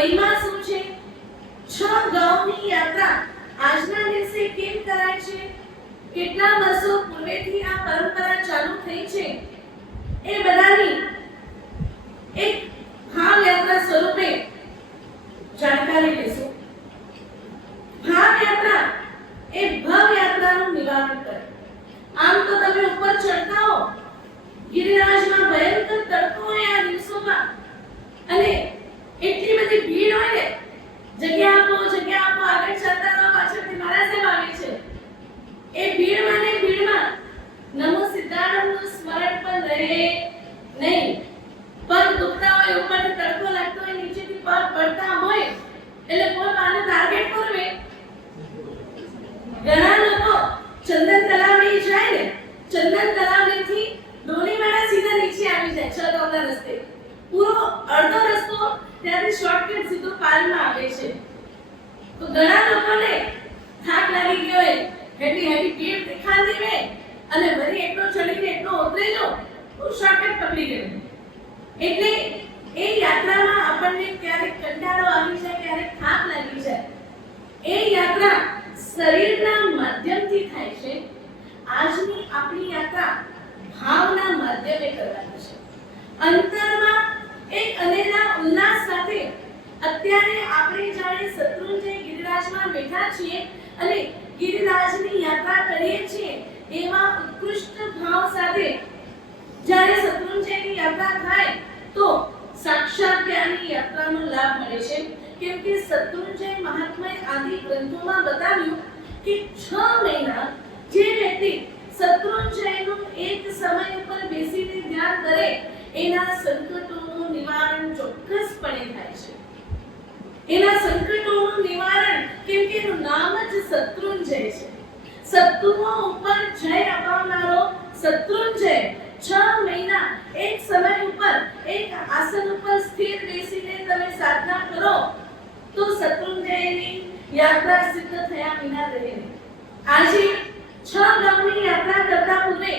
મહિમા શું છે? 6 ગામની યાત્રા આજના દિવસે કેમ કરાય છે? કેટલા વર્ષો પૂર્વેથી આ પરંપરા ચાલુ થઈ છે? એ બધાની એક ભાવ યાત્રા સ્વરૂપે જાણકારી લેશું. ભાવ યાત્રા એ ભવ યાત્રાનું નિવારણ કરે. આમ તો તમે ઉપર ચડતા હો, ગિરિરાજમાં ભયંકર તડકો હોય આ દિવસોમાં, અને એટલી બધી ભીડ હોય ને, જગ્યા આપો આગળ ચાલતા રહો, પાછળથી મારા સાહેબ આવે છે. એ ભીડમાં ને ભીડમાં નમો સિદ્ધાર્થનું સ્મરણ પણ રહે નહીં. પગ દુખતા હોય, ઉપરથી તડકો લાગતો હોય, નીચેથી પગ પડતા હોય, એટલે કોઈ આને ટાર્ગેટ કરવે. ઘણા લોકો ચંદન તલાવની જાય ને, ચંદન તલાવની ડોલીવાળા સીધા નીચે આવી જાય 6 ગામના રસ્તે. પૂરો અડધો રસ્તો ત્યાંથી શોર્ટકટ સીધો પાલમાં આવે છે. તો ઘણા લોકોને થાક લાગી ગયો હોય, હેડી ભીડ દેખાતી વે, અને વળી એટલો ચડીને એટલો ઉતરેલો, તો શોર્ટકટ પકડી ગયો. એટલે એ યાત્રામાં આપણને ક્યારેક કંટાળો આવી જાય, ક્યારેક થાક લાગી જાય. એ યાત્રા શરીરના માધ્યમથી થાય છે. આજની આપણી યાત્રા ભાવના માધ્યમે કરવાની છે. અંતરમાં એક અનેરા ઉલ્લાસ સાથે અત્યારે આપણે જાણે શત્રુંજય ગિરિરાજમાં બેઠા છીએ અને ગિરિરાજની યાત્રા કરીએ છીએ, એવા ઉત્કૃષ્ટ ભાવ સાથે જ્યારે શત્રુંજયની યાત્રા થાય તો સાક્ષાત ત્યાંની યાત્રાનો લાભ મળે છે. કેમ કે શત્રુંજય મહાત્મય આદિ ગ્રંથોમાં બતાવ્યું કે 6 મહિના જે વ્યક્તિ શત્રુંજયનું એક સમય ઉપર બેસીને ધ્યાન કરે, એના સંકટોનું નિવારણ ચોક્કસપણે થાય છે. એના સંકટોનું નિવારણ, કેમ કે એનું નામ જ શત્રુંજય છે. શત્રુઓ ઉપર જય અપાવનારો શત્રુંજય 6 મહિના એક સમય ઉપર એક આસન ઉપર સ્થિર બેસીને તમે સાધના કરો તો શત્રુંજયની યાત્રા સિદ્ધ થયા વિના રહે નહીં. આજે 6 ગામની યાત્રા કરતા પૂર્વે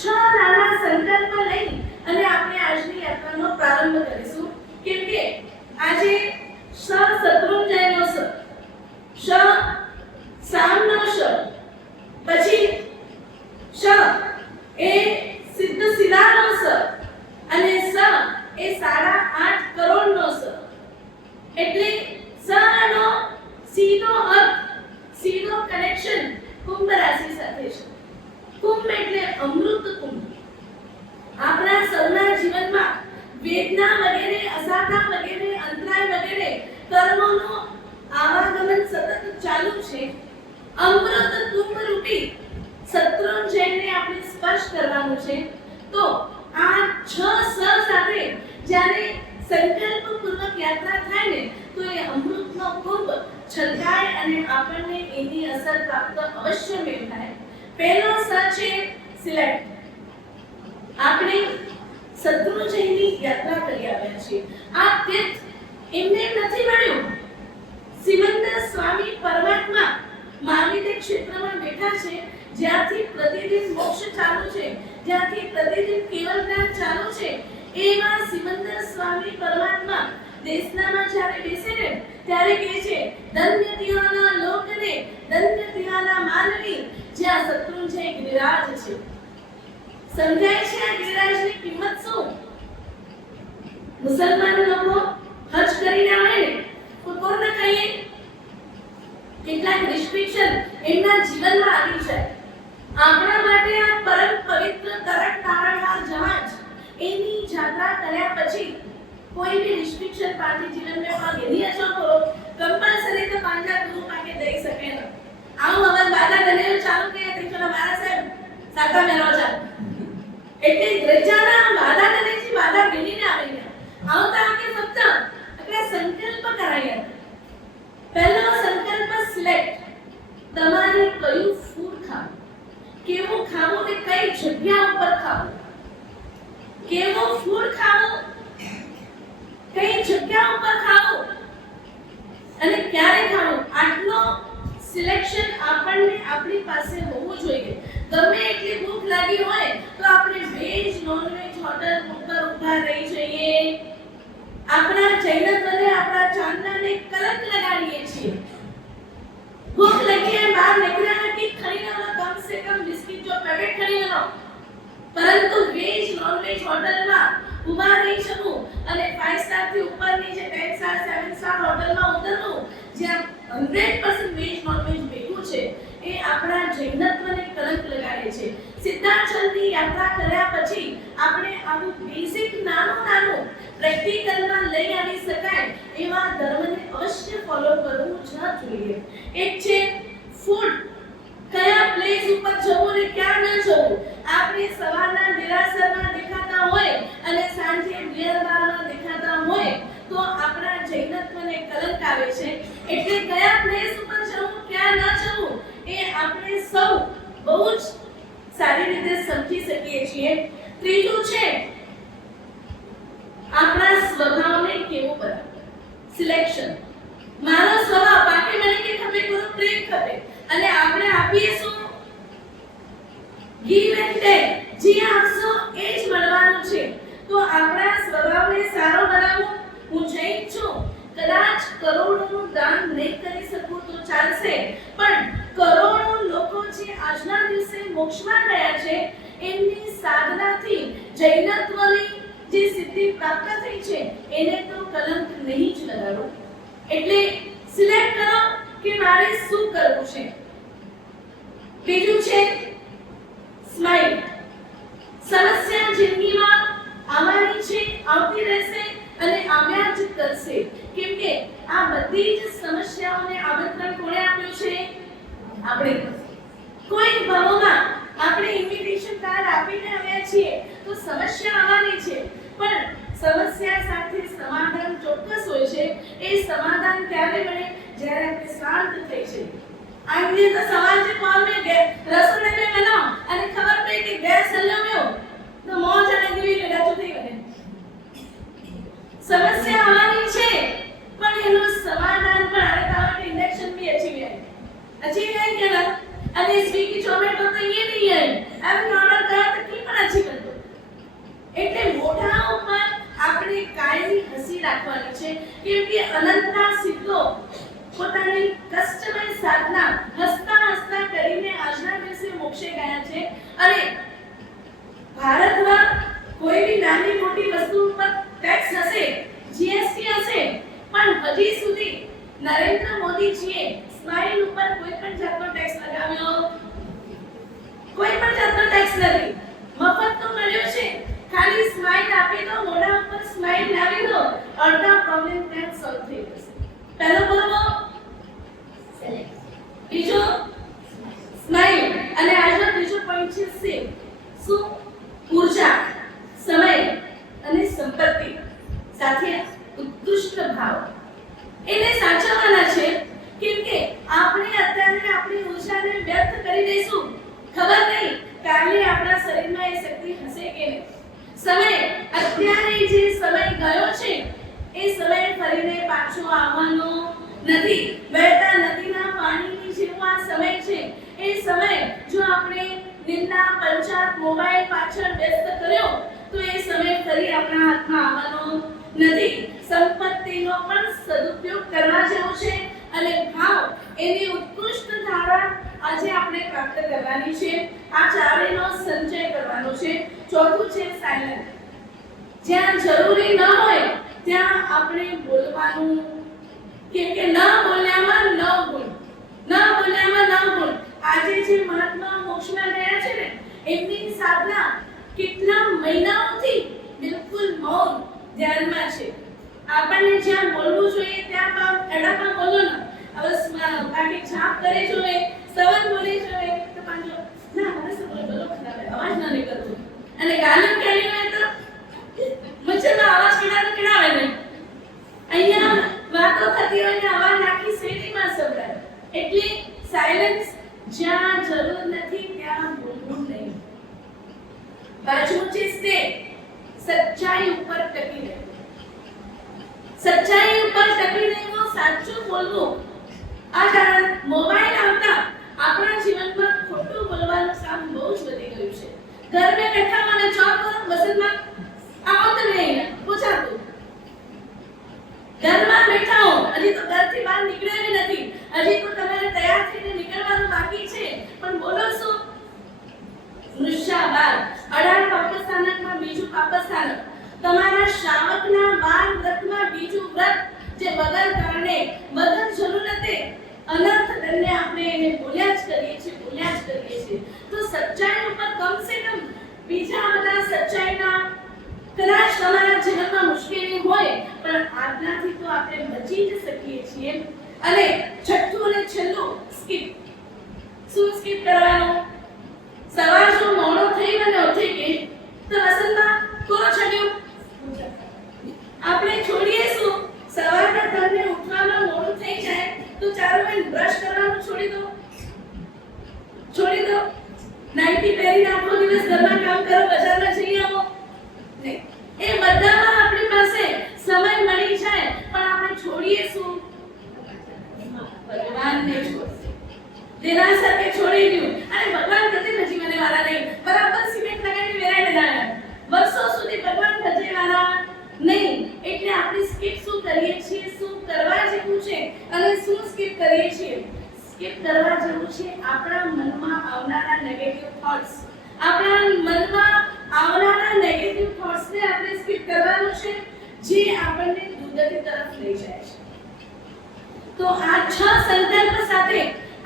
6 નાના સંકલ્પ લઈ અને આપણે આજની યાત્રાનો પ્રારંભ કરીશું. કેમ કે આજે શત્રુંજયનો શ, સામનો શ, પછી શ એ સિદ્ધ સિદ્ધાનો સ, અને સ એ 8.5 કરોડનો સ. એટલે સ નો સીધો અર્થ, સીધો કનેક્શન કુંભ રાશિ સાથે છે. કુંભ એટલે અમૃત કુંભ. આપણા સૌના જીવનમાં વેદના વગેરે, અસાધા વગેરે, અંતરાય વગેરે કર્મોનો આવાગમન સતત ચાલુ છે. અમૃત કુંભ રૂપી શત્રુંજયને આપણે સ્પર્શ કરવાનું છે. તો આ 6 સ સાથે જ્યારે સંકલ્પ પૂર્વક યાત્રા થાય ને, તો એ અમૃતનો કુંભ છલકાય અને આપણને એની અસર પ્રાપ્ત અવશ્ય થાય. પહેલો સ છે સિલેક્ટ. આપણે શત્રુંજયની યાત્રા કરી આવ્યા છીએ. આ તીર્થ એમને નથી મળ્યું. સિમંદર સ્વામી પરમાત્મા માનવીય ક્ષેત્રમાં બેઠા છે, જ્યાંથી પ્રતિદિન મોક્ષ ચાલુ છે, જ્યાંથી પ્રતિદિન કેવલ જ્ઞાન ચાલુ છે. એવા સિમંદર સ્વામી પરમાત્મા દેશનામાં જ્યારે બેસે ને, ત્યારે કહે છે, ધન્ય તિહાના લોકને, ધન્ય તિહાના માનવી, જ્યાં શત્રુંજય ગિરિરાજ છે. સમજાય છે આ ગિરિરાજની કિંમત શું? મુસલમાન લોકો હજ કરીને આવે ને, કોને કહીએ કેટલાક રિસ્ટ્રિક્શન એમના જીવનમાં આવી જાય. આપણા માટે આ પરમ પવિત્ર તરણ તારણહાર જહાજ એની યાત્રા કર્યા પછી કોઈ भी रिस्ट्रिक्शन पार्टी जीवन में पग यदि अचो करो कंपलसरी तो પાંજા ગુરુ પાકે દઈ શકે ન. આવું હવે બાદા ગનેલ ચાલુ કે તે ચલો મારા સાહેબ સાકા મેરો જા એટલે ગ્રજાના બાદા ગનેજી બાદા ગણીને આવી ગયા. આવતા કે ફક્ત એટલે સંકલ્પ કરાયા. પહેલો સંકલ્પ સિલેક્ટ. તમારે કયું ફૂડ ખાવું, કેવું ખાવું ને કઈ જગ્યા ઉપર ખાવું, કેવું ફૂડ ખાવું, કઈ જગ્યા ઉપર ખાવું અને ક્યારે ખાવું, આટલો સિલેક્શન આપણને આપણી પાસે હોવું જોઈએ. ગમે એટલી ભૂખ લાગી હોય તો આપણે વેજ નોન વેજ હોટલ ઉપર ઊભા રહી જઈએ. આપણા જૈનત્વને, આપણા ચાંદનાને કલંક લગાડીએ છીએ. ભૂખ લગી है, बाहर निकलना कि खरीदना लो, कम से कम बिस्किट जो पैकेट खरीद लो. પરંતુ વેજ નોન વેજ હોટલમાં ઊભા રહી શકું અને 5 સ્ટાર થી ઉપરની જે 10 સ્ટાર 7 સ્ટાર હોટલમાં ઉતરવું જ્યાં 100% વેજ નોન વેજ ભેગું છે, એ આપણા જૈનત્વને કલંક લગાડે છે. સિદ્ધાર્થની યાત્રા કર્યા પછી આપણે આવું બેઝિક નાનું પ્રેક્ટિકલમાં લઈ આવી શકાય એવા ધર્મને અવશ્ય ફોલો કરવું જ જોઈએ. એક છે ફૂડ, કયા પ્લેસ ઉપર જવું ને ક્યાં ન જવું. આપણે સવારના દેરાસરમાં દેખાતા હોય અને સાંજે બિયર બારમાં દેખાતા હોય તો આપણા જૈનત્વને કલંક આવે છે. એટલે કયા પ્લેસ ઉપર જવું, ક્યાં ન જવું એ આપણે સૌ બહુ જ સારી રીતે સમજી શકીએ છીએ. ત્રીજું છે આપણા સ્વભાવને કેવું બનાવવું, સિલેક્શન. મારો સ્વભાવ બાકી મને કે ખપે ગુરુ પ્રેમ ખપે અને આપણે આપીએ શું, ગીવ એન્ડ ટેક. જે આપશો એ જ મળવાનું છે. તો આપણા સ્વભાવને સારો બનાવવો. હું જૈન છું, કદાચ કરોડોનું દાન નહીં કરી શકું તો ચાલશે, પણ કરોડો લોકો જે આજના દિવસે મોક્ષમાં ગયા છે એમની સાધનાથી જૈનત્વની જે સિદ્ધિ પ્રાપ્ત થઈ છે એને તો કલંક નહીં જ લગાડો. એટલે સિલેક્ટ કરો કે મારે શું કરવું છે. બીજું છે સ્માઈલ. સમસ્યા જિંદગીમાં આવવાની છે, આવતી રહેશે અને આવ્યા જ કરશે. કેમ કે આ બધી જ સમસ્યાઓને આમંત્રણ કોણે આપ્યું છે? આપણે. કોઈ ભાવમાં આપણે ઇન્વિટેશન કાર્ડ આપીને આવ્યા છીએ તો સમસ્યા આવવાની છે, પણ સમસ્યા સાથે સમાધાન ચોક્કસ હોય છે. એ સમાધાન ક્યારે બને? જ્યારે આપણે શાંત થઈ જઈએ. आगे तो सवाल से कॉल में गए रसोई में बना અને ખબર પડી કે ગેસ હલ્યો તો મોજ અને દીવી લેડા ચૂતી ગઈ. સમસ્યા આવવાની છે પણ એનું સમાધાન પણ આને ઇન્ડક્શન भी अच्छी है क्या ना. અને સ્વીગી ઝોમેટો તો ये नहीं है, आपने ऑर्डर કર્યો તો કી પણ अच्छी બનતો. એટલે મોઢા ઉપર આપણે કાયમી હસી રાખવાની છે, કેમ કે અનંતના સિદ્ધો પોતાની કસ્ટમાઇઝ સાધના હસતા કરીને આજના દિવસે મોક્ષે ગયા છે. અને ભારતમાં કોઈ બી નાની મોટી વસ્તુ ઉપર ટેક્સ હશે, જીએસટી હશે, પણ હજી સુધી નરેન્દ્ર મોદીજીએ સ્માઈલ ઉપર કોઈ પણ જાતનો ટેક્સ લગાવ્યો, કોઈ પણ જાતનો ટેક્સ નથી. મફત તો મળ્યો છે, ખાલી સ્માઈલ આપી દો, મોઢા ઉપર સ્માઈલ લાવી દો, અડધા પ્રોબ્લેમ ત્યાં સોલ્વ થઈ જશે. પહેલો બોલો બીજો સ્માઈલ. અને આજનો ત્રીજો પોઈન્ટ છે સેવ. શું? ઊર્જા, સમય અને સંપત્તિ સાથે ઉત્કૃષ્ટ ભાવ એને સાચવવાના છે. કેમ કે આપણે અત્યારે આપણી ઊર્જાને વ્યર્થ કરી દઈશું, ખબર નહીં કાલે આપણા શરીરમાં એ શક્તિ હશે કે નહીં. સમય, અત્યારે જે સમય ગયો છે એ સમય ફરીને પાછો આવવાનો નથી. વહેતા નદીના પાણીની જેવો આ સમય છે. એ સમય જો આપણે નિંદા પંચાયત મોબાઈલ પાછળ વ્યસ્ત કર્યો તો એ સમય ફરી આપણા હાથમાં આવવાનો નથી. સંપત્તિનો પણ સદુપયોગ કરવા જેવો છે અને ભાવ એની ઉત્કૃષ્ટ ધારા આજે આપણે પ્રાપ્ત કરવાની છે. આ ચારેયનો સંચય કરવાનો છે. ચોથું છે સાયલન્ટ. જ્યાં જરૂરી ન હોય ત્યાં આપણે બોલવાનું, કેમ કે ન બોલ્યામાં ન ગુણ, ન બોલ્યામાં ન ગુણ. આજે જે મહાત્મા મોક્ષમાં ગયા છે ને એમની સાધના કેટલા મહિનાઓથી બિલકુલ મૌન ધ્યાનમાં છે. આપણને જ્યાં બોલવું જોઈએ ત્યાં એડામાં બોલો ને. હવે બાકી છાપ કરે જોઈએ, સવન બોલી જોઈએ તો પાંજો ના મને શું બોલો ખરાબ અવાજ ના નીકળતો. અને ગાલન કરી હોય તો મચ્છરના અવાજ કેડાવે નહીં. અહીંયા વાતો થતી હોય ને અવાજ આખી શેરીમાં સંભળાય. એટલે સાયલન્સ, જ્યાં જરૂર નથી ત્યાં બોલવું નહીં. પાછું છે સ્ટે. સચ્ચાઈ ઉપર ટકી રહેવું. સચ્ચાઈ ઉપર ટકી રહેવું, સાચું બોલવું. આ મોબાઈલ આવતા આપણા જીવનમાં ખોટું બોલવાનું કામ બહુ જ વધી ગયું છે. ઘર में बैठा મને ચોક કરો વસંતમાં આવો તો નહીં પૂછાતું ઘરમાં બેઠા હો, હજી તો ઘરથી બહાર નીકળ્યા બી નથી, હજી તો તમારે તૈયાર થઈને નીકળવાનું બાકી છે, પણ બોલો શું? વૃષાબાર 18 પાપસ્થાનકમાં બીજું પાપસ્થાનક, તમારા શ્રાવકના 12 વ્રતમાં બીજું વ્રત, જે વગર કારણે વગર જરૂરતે અનર્થ દંડને આપણે એને બોલ્યા જ કરીએ છીએ. તો સચ્ચાઈ ઉપર કમ સે કમ બીજા બધા સચ્ચાઈના કદાચ તમારા જીવનમાં મુશ્કેલી હોય, પણ આજ્ઞાથી તો આપણે બચી જ શકીએ છીએ. અને છઠ્ઠું અને છેલ્લું સ્કીપ. શું સ્કીપ કરવાનું? સવાર જો મોડું થઈ અને ઉઠી ગઈ તો વસંતમાં કોનો છડ્યું? આપણે છોડીએ શું? સવારના તમને ઉઠવામાં મોડું થઈ જાય તો ચાલો બેન બ્રશ કરવાનું છોડી દો. નાઈટી પહેરીને આખો દિવસ ઘરમાં કામ કરો, બજારમાં જઈ આવો. નહીં, એ બધામાં આપણી પાસે સમય મળી જાય, પણ આપણે છોડીએ શું? ભગવાનને છોડીએ. દેરાસર કે છોડી દઉં અને ભગવાન કદી નજી મને વાળા નહીં, બરાબર સિમેન્ટ લગાવીને વેરાઈને દાણા વર્ષો સુધી ભગવાન કદી વાળા નહીં. એટલે આપણે સ્કીપ શું કરીએ છીએ, શું કરવા જેવું છે અને શું સ્કીપ કરીએ છીએ? સ્કીપ કરવા જેવું છે આપણા મનમાં આવનારા નેગેટિવ થોટ્સ. આપણા મનમાં આવનારા નેગેટિવ થોટ્સને આપણે સ્કીપ કરવાનું છે, જે આપણને દુર્ગતિ તરફ લઈ જાય છે. તો આ 6 સંકલ્પ સાથે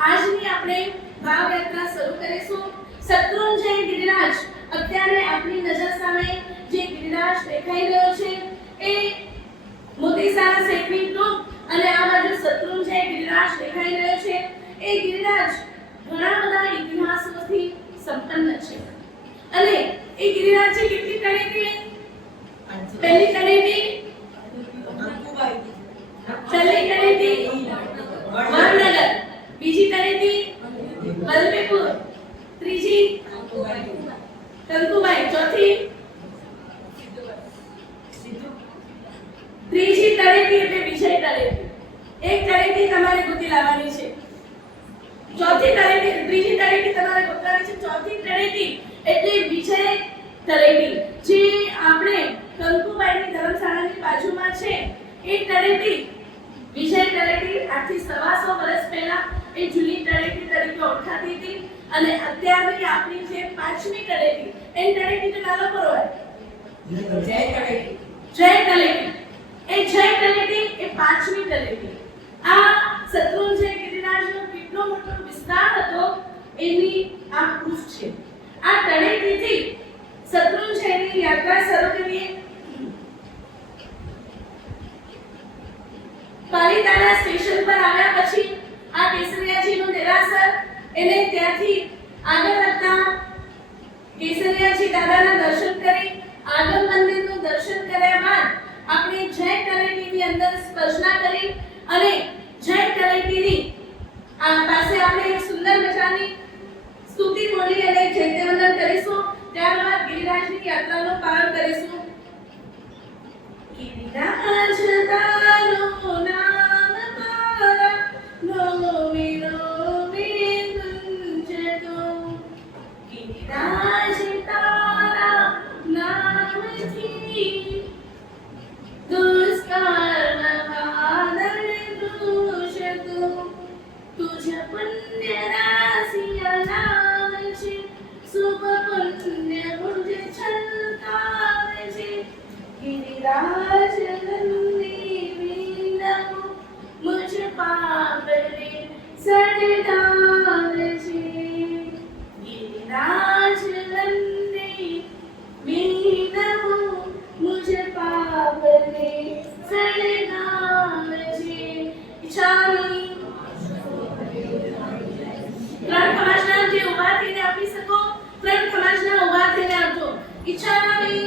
આજની આપણે ભાવ યાત્રા શરૂ કરીશું. શત્રુંજય ગિરિરાજ, અત્યારે આપણી નજર સામે જે ગિરિરાજ દેખાઈ રહ્યો છે એ મોતીસારા શેઠની ટોપ અને આ બાજુ શત્રુંજય ગિરિરાજ દેખાઈ રહ્યો છે. એ ગિરિરાજ ઘણા બધા ઇતિહાસોથી સંપન્ન છે અને એ ગિરિરાજે કેટલી તળેટી? પહેલી તળેટી વડનગર, બીજી તળેટી વલભીપુર, ત્રીજી કંકુબાઈ, ચોથી ત્રીજી તળેટી એટલે વિજય તળેટી. એક તળેટી તમારે ગોતી લાવવાની છે. ચોથી તળેટી, ત્રીજી તળેટી તમારે ગોતવાની છે. ચોથી તળેટી એટલે વિજય તળેટી, જે આપણે કંકુબાઈની ધર્મશાળાની બાજુમાં છે. એ તળેટી વિજય તળેટી આજથી 125 વર્ષ પહેલા એ જૂની તળેટી તરીકે ઓળખાતી હતી અને અત્યારની આપણી જે 5મી તળેટી, એની તળેટી નાનો કરો જય તળેટી. એ જય તળેટી એ 5મી તળેટી. આ શત્રુંજય ગિરિરાજનો કેટલો મોટો વિસ્તાર હતો એની આ પ્રૂફ છે. આ તળેટીથી શત્રુંજયની યાત્રા શરૂ કરીએ. પાલિતાણા સ્ટેશન પર આવ્યા પછી આ કેસરિયાજીનું દેરાસર, એને ત્યાંથી આગળ વધતા કેસરિયાજી દાદાના દર્શન કરી આગળ મંદિરનું દર્શન કર્યા બાદ આપણે જય તળેટીની અંદર સ્પર્શના કરી અને જય તળેટીની આ પાસે આપણે એક સુંદર મજાની સ્તુતિ બોલી અને જયવંદન કરીશું. ત્યારબાદ ગિરિરાજની યાત્રાનો પ્રારંભ કરીશું. ગિરિરાજ તારું નામ તારા નોમે નોમે ગુંજતો, ગિરિરાજ તારા નામથી દુષ્કર્મ વાદળ દૂષતો, તુજ પુણ્ય રાશિ અનામ છે, શુભ પુણ્ય મુજ છલકાવે છે. ગિરિરાજ નંદી વિનમો મુજ પાપને સડગાવે છે. ગિરિરાજ નંદી વિનમો મુજ પાપને સડગાવે છે. ઈચ્છામી 3 ખમાસના જે ઉભા થઈને આપી શકો, 3 ખમાસના ઉભા થઈને આપજો. ઈચ્છામી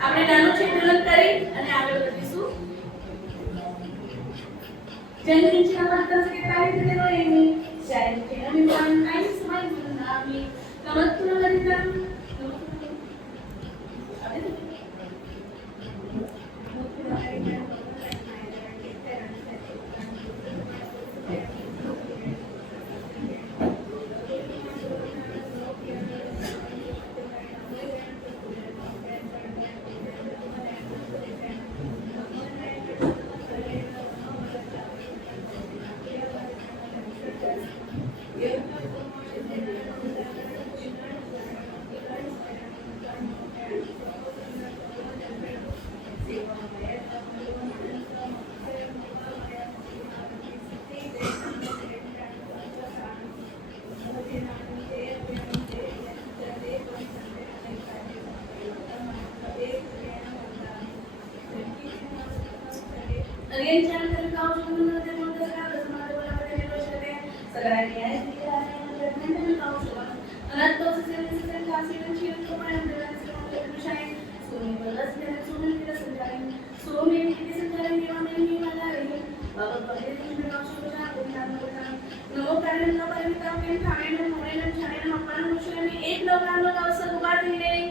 આપણે નાનું ચિત્રણ કરી અને આગળ વધીશું. જન્મિંચના વર્તન કે તારીખ દેરો એની જય કે અમિમાન આઈ સમય ગુનામી નમસ્તુ વરિતમ. Again, channel का जो मैंने देखा उनका सकाल समाज वाला पता नहीं रोज करते हैं सगाई नहीं है इसलिए आ रहे हैं जजमेंट में काम शुरू अनंत तो से क्लासी में चीज को मैं अंदर से मुझे पूछाएं सुने बलस में सुने के समझाएं सुने के समझाएं ये मैं नहीं वाला रही बाबा पहले दिन में काम शुरू करा कोई नाम बता नमो कारण का परिमिता के ठाणे में मोरे में छाने में अपन मुझे में एक लोग नाम का अवसर उगाड़ नहीं रही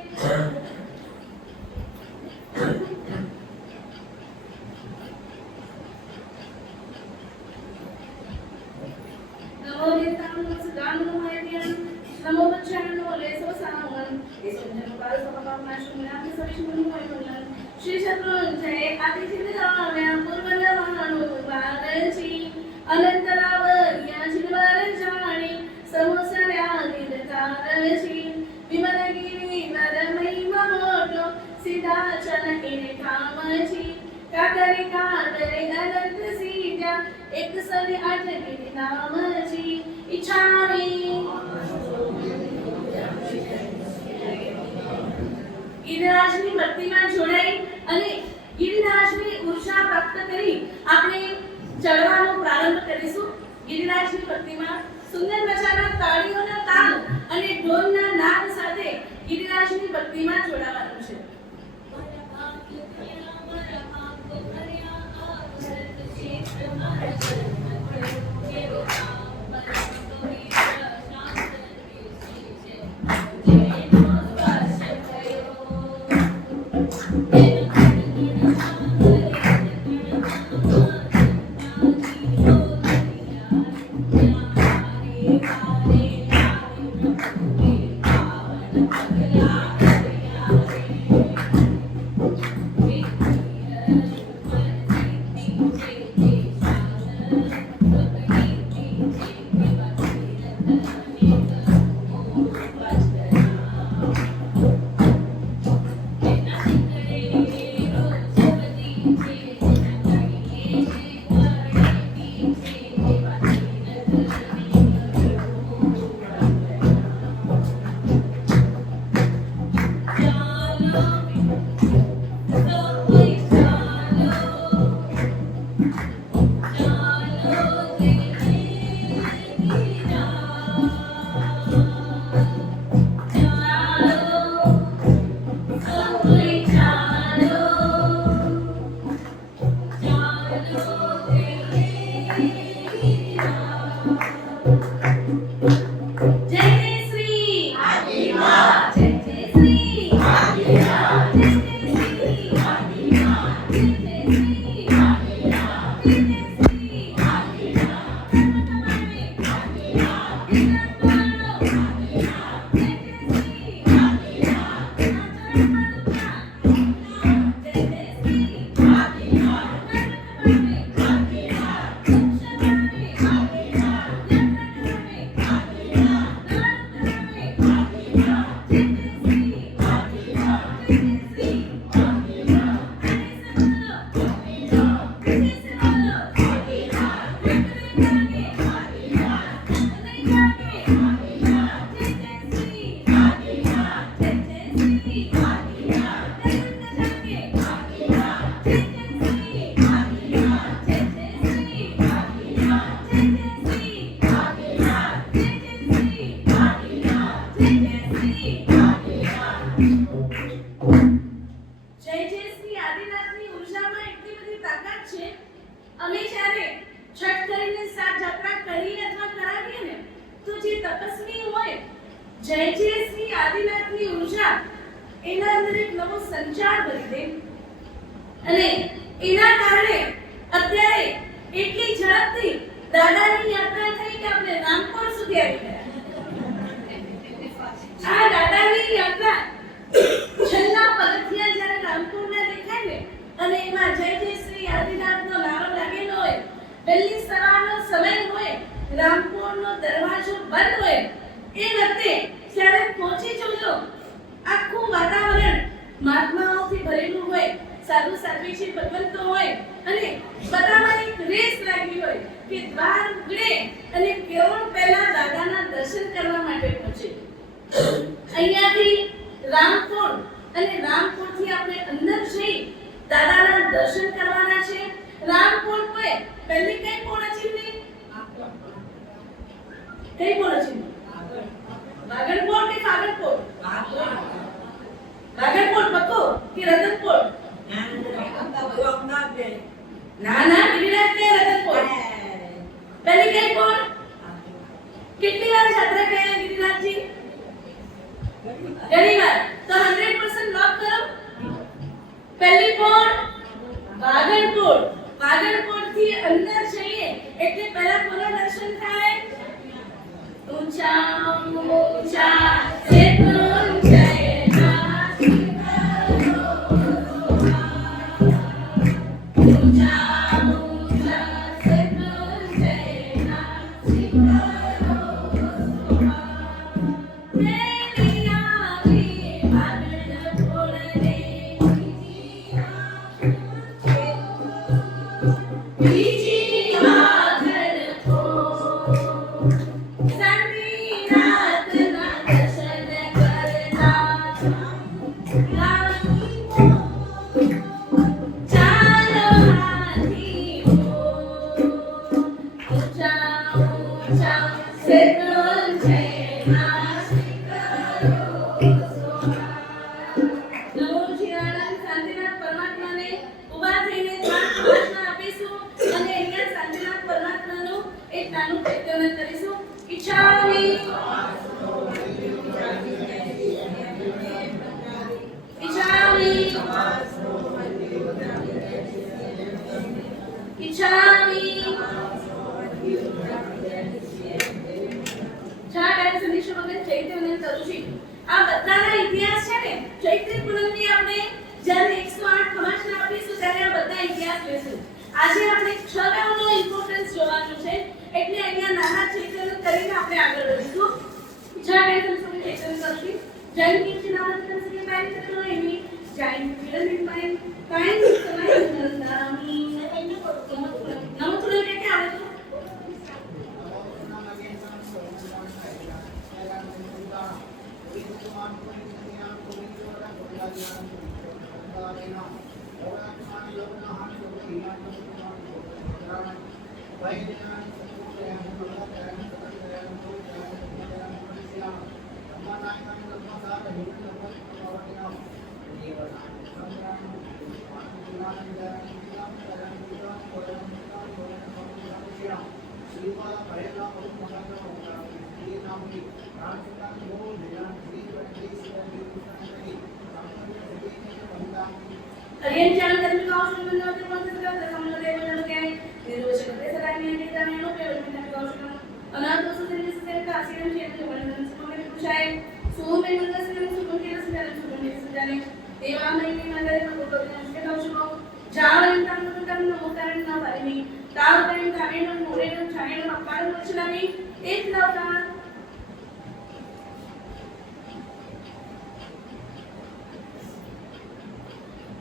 नमो बच्चांनो लेसो सामन इसमें बाल समपावना शुन्या के सभी शुन्य होय म्हणलं श्री शत्रुंजय आदि सिद्धराम्या पूर्वनवानु बालची अनंतराव या जिनवर जाणी समोसऱ्या निरतारची विमलगिरी वरमई मोठो सिद्धाचल इने कामची कातरे अनंत सीत्या एक सरी आठगिरी नामची इच्छामी गिरिराजની ભક્તિમાં જોડાઈ અને गिरिराजની ઉર્જા પ્રાપ્ત કરી આપણે ચડવાનો પ્રારંભ કરીશું गिरिराजની ભક્તિમાં સુંદર મજાના તાળીઓના તાલ અને ઢોલના નાદ સાથે गिरिराजની ભક્તિમાં જોડાવાનું છે રામપુરનો દરવાજો બંધ હોય એ વખતે જ્યારે પહોંચી જોજો આખું વાતાવરણ મહાત્માઓથી ભરેલું હોય સાધુ સાધ્વીજી ભગવંતો હોય અને બધામાં એક રેસ લાગી હોય કે દ્વાર ઉગડે અને કેવળ પહેલા દાદાના દર્શન કરવા માટે પહોંચે અહીંયાથી રામપુર અને રામપુરથી આપણે અંદર જઈ દાદાના દર્શન કરવાના છે રામ बागड़कोट के फागड़कोट बागड़कोट पक्को कि रतनकोट ना ना गिरिराज के रतनकोट पहली कई कोण कितनी बार यात्रा किया है गिरिराज जी घणी बार तो 100% लॉक करो पहली कोण बागड़कोट बागड़कोट थी अंदर चाहिए એટલે પહેલા કોના દર્શન થાય ऊंचा ऊंचा से ऊंचा આ બધાના ઇતિહાસ છે ને ચૈત્રી પૂનમની આપણે જ્યારે 108 ખમાસના આપીશું ત્યારે આ બધા ઇતિહાસ લેશું આજે આપણે 6 ગામનો ઇમ્પોર્ટન્સ જોવાનું છે એટલે અહીંયા નાના ચૈત્રને કરીને આપણે આગળ વધીશું 6 ગામ સંસ્કૃતિ ચૈત્રને કરશું જૈન કીર્તિનાથ સંસ્કૃતિ બાઈ કરો એની જૈન વિરમિત બાઈ કાઈ સમય નમતુલ કે આવે તો हरियन चैनल करने का ऑप्शन बंद होते कौन से करते समझ ले बंद हो गया है निर्वचन करते सदा में नहीं था मैंने पे में का ऑप्शन अनाथ दोस्तों से का आशीर्वाद शेयर के वर्णन से मैंने पूछा है सो में मंगल से सुन के जाने देवा महीने मंगल में फोटो के ऑप्शन जाव इंसान का नमोकारण ना पारे में ताव टाइम थाने में मोरे में छाने में अपार वचना में एक लवका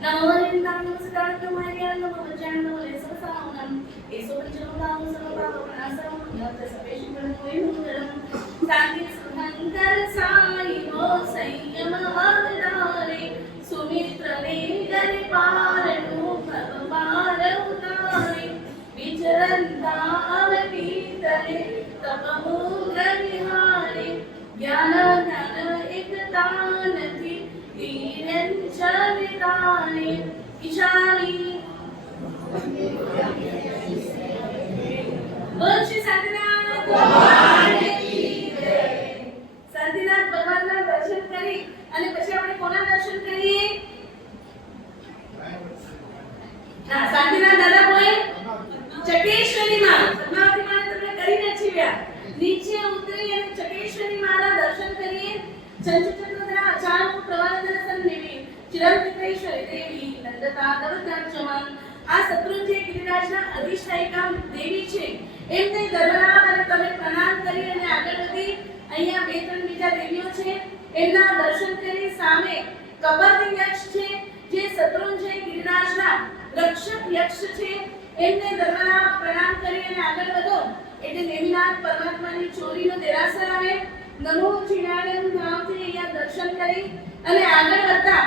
नमो इंसान नमस्कार तुम्हारी नमो वचन नमो लेसो सामनम एसो वचन बाबू सब बाबू नासम नत सपेश पर कोई मुरम शांति सुखंकर साई हो संयम आदरारे सुमित्र ने गरे पार रूप पार उतारे विचरंता अवतीतरे तपमूल विहारे ज्ञान ज्ञान एकता नथी धीरन चविताने ईशानी बोल श्री शांतिनाथ भगवान की जय शांतिनाथ भगवानના દર્શન કરી અને પછી આપણે કોના દર્શન કરીએ હા શાંતિનાથ દાદા બોલે ચકેશ્વરી માં પદ્માવતી માં તમને કરીને છીવ્યા નીચે ઉતરી અને ચકેશ્વરી માના દર્શન કરીએ ચંચચક્રધરા અચાનક પ્રવાદન સન્નિવી ચિરંતરેશ્વરી દેવી નંદતા દવતાચમન આ શત્રુંજય ગિરિરાજના અધિષ્ઠાયિકા દેવી છે એમને ગર્ભલાભ અને તમે પ્રણામ કરી અને આગળ વધી અહીંયા બે ત્રણ બીજા દેવીઓ છે એમના દર્શન કરી સામે કબરદી યક્ષ છે જે શત્રુંજય ગિરિરાજના રક્ષક યક્ષ છે એમને ગર્ભલાભ પ્રણામ કરી અને આગળ વધો એટલે નેમિનાથ પરમાત્માની ચોરીનો દેરાસર આવે નમો ચિનાડમ ભાવથી અહીંયા દર્શન કરી અને આગળ વધતા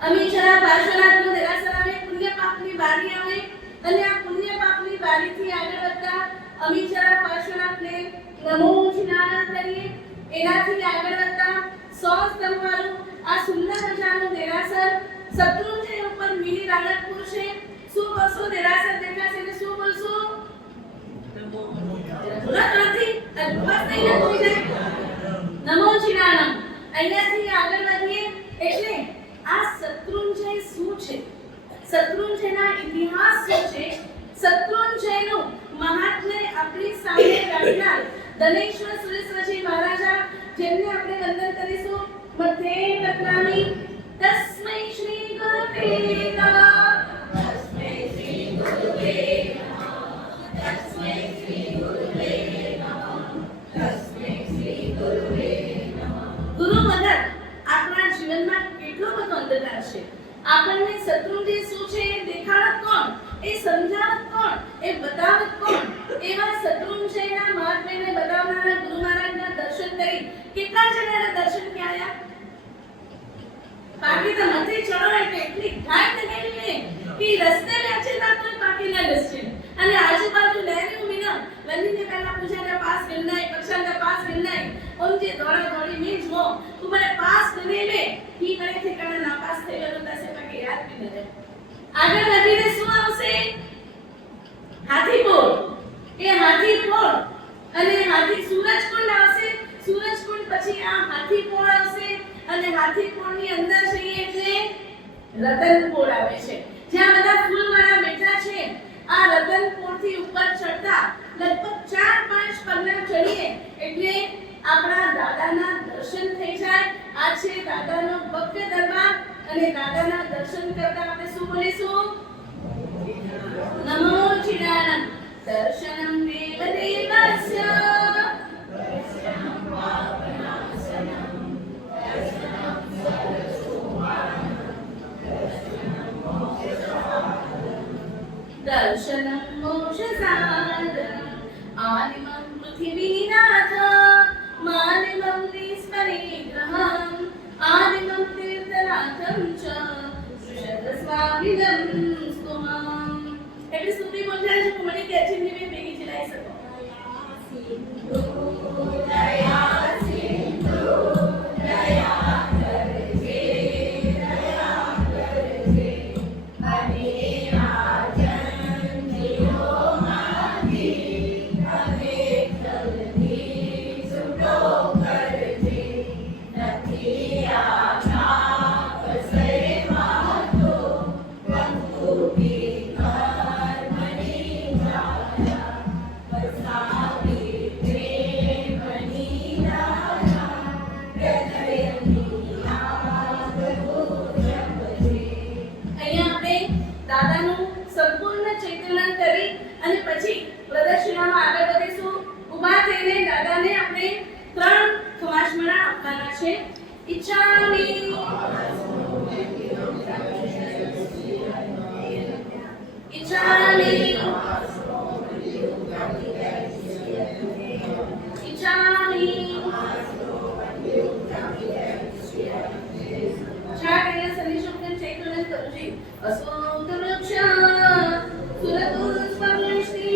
અમીચરા પાર્શ્વનાથનો દેરાસર આવે પુણ્ય પાપની બારી આવે અને આ પુણ્ય પાપની બારીથી આગળ વધતા અમીચરા પાર્શ્વનાથને નમો ચિનાડમ કરીએ એનાથી આગળ વધતા 100 સ્તંભવાળું આ સુંદર મજાનું દેરાસર શત્રુંજય ઉપર મિની રાણકપુર છે. શું બોલશો? દેરાસર દેખાશે ને શું બોલશો? નમો ચિરાણમ. અહીંયાથી આગળ વધીએ એટલે આ શત્રુંજય શું છે, શત્રુંજયના ઇતિહાસ શું છે, શત્રુંજયનું મહાત્મ્ય આપણી સામે રાખનાર ધનેશ્વર સુરેશ્વરજી મહારાજા, જેમને આપણે વંદન કરીશું. મધ્યે તત્નામી તસ્મૈ શ્રી ગુરુવે નમઃ. તસ્મૈ શ્રી ગુરુવે નમઃ. તસ્મૈ શ્રી ગુરુવે નમઃ. તસ્મૈ શ્રી ગુરુવે નમઃ. ગુરુ વગર આપણા જીવનમાં કેટલો બધો અંધકાર છે. આપણને શત્રુંજય શું છે એ દેખાડત કોણ, એ સમજાવત કોણ, એ બતાવત કોણ? એવા શત્રુંજયના મહાત્મ્યને બતાવનારા ગુરુ મહારાજના દર્શન કરી કેટલા જણાના દર્શન થયા? બાકી તો નથી ચડો એટલે એટલી ઘાટ લગાવી લે કે રસ્તે બેઠે ના કોઈ બાકી ના દર્શન. અને આજુબાજુ લહેરી મીનો વંદીને પહેલા પૂજાના પાસ ગણનાય, પક્ષાના પાસ ગણનાય, ઓમજે દોડા દોડી મીજ મો તુમરે પાસ ગણે લે ઈ કરે છે કે નાપાસ થઈ ગયો તસે બાકી યાદ બી ન રહે. આગળ વધીને શું આવશે? હાથીપોળ. એ હાથીપોળ અને હાથી સૂરજકુંડ આવશે. સૂરજકુંડ પછી આ હાથીપોળ આવશે અને હાથીપોળની અંદર જઈએ એટલે રતનપોળ આવે છે, જ્યાં બધા ફૂલવાળા બેઠા છે. આ રતનપોળથી ઉપર ચડતા લગભગ 4-5 પગલા ચડીએ એટલે આપણા દાદાના દર્શન થઈ જાય. આ છે દાદાનો ભવ્ય દરબાર અને દાદાના દર્શન કરતા આપણે શું બોલીશું? નમો ચિરાણમ. દર્શનમ દેવ દેવસ્ય દર્શનમ પાવનાસનમ દર્શનમ સરસોવાનમ દર્શનમ મોક્ષસાધનમ દર્શનમ મોક્ષસાધનમ આનિમં પૃથિવીનાથ માનિમં નિસ્પરિગ્રહમ આનિમં તીર્થનાથમ ચ સુષદસ્વામિનમ સ્તુમં. એટલે સ્તુતિ બોલતા છે મને કે અચિંતી મે ભેગી ચલાઈ શકો. દયા સિંધુ દયા કરજે દયા કરજે અને રાજન જીવો માથી હવે જલ્દી છૂટો કરજે. નથી આના કસે માતો વંકુપી દાદાનું સંપૂર્ણ ચૈતન્ય કરી અને પછી પ્રદક્ષિણામાં આગળ વધીશું. ઊભા થઈને દાદાને આપણે 3 ખમાસમણા આપવાના છે. ઈચ્છામી ઈચ્છામી ઈચ્છામી છાકરીના સનિશુક્ન ચૈતન્ય કરુજી અસોત વૃક્ષ સુરતુષ્પવૃષ્ટિ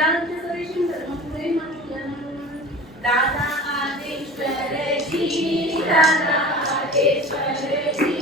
દાનંત સરેશમ ધર્મપુરે મંગલમ દાદા આદેશ્વરજી દાદા આદેશ્વરજી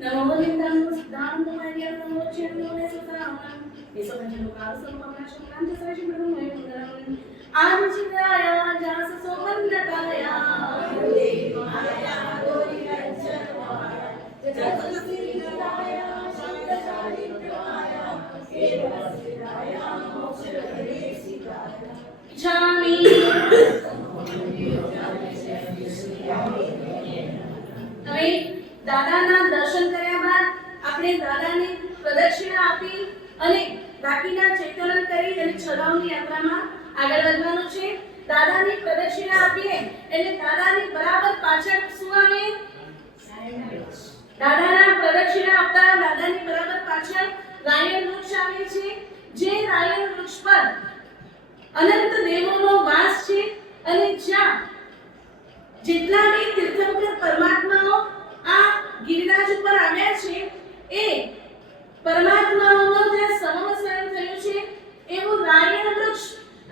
नमो नित्यानंद सिद्धांत मैया नमो चेन्नो ने सुतामन ये सब जनो काल सब अपना शुक्रांत सरेश ब्रह्म में मंगलम आज चिराया जास सोमंदकाया वंदे माया गोरी रंजन माया जगत सिराया शांत चारित्र्याया केवल सिराया मोक्ष करे सिराया इच्छामि હવે દાદાના દર્શન કર્યા બાદ આપણે દાદાને પ્રદક્ષિણા આપી અને બાકીના ચૈતન્ય કરી અને છલાવની યાત્રામાં આગળ વધવાનું છે. દાદાની પ્રદક્ષિણા આપીએ એટલે દાદાની બરાબર પાછળ શું આવે? દાદાના પ્રદક્ષિણા આપતા દાદાની બરાબર પાછળ રાયણ વૃક્ષ આવે છે, જે રાયણ વૃક્ષ પર અનંત દેવોનો વાસ છે અને જ્યાં જેટલા બી તીર્થંકર પરમાત્માઓ આ ગિરિરાજ ઉપર આવ્યા છે એ પરમાત્માઓનો જે સમમ સ્વયં થયું છે એવું રાયણ વૃક્ષ,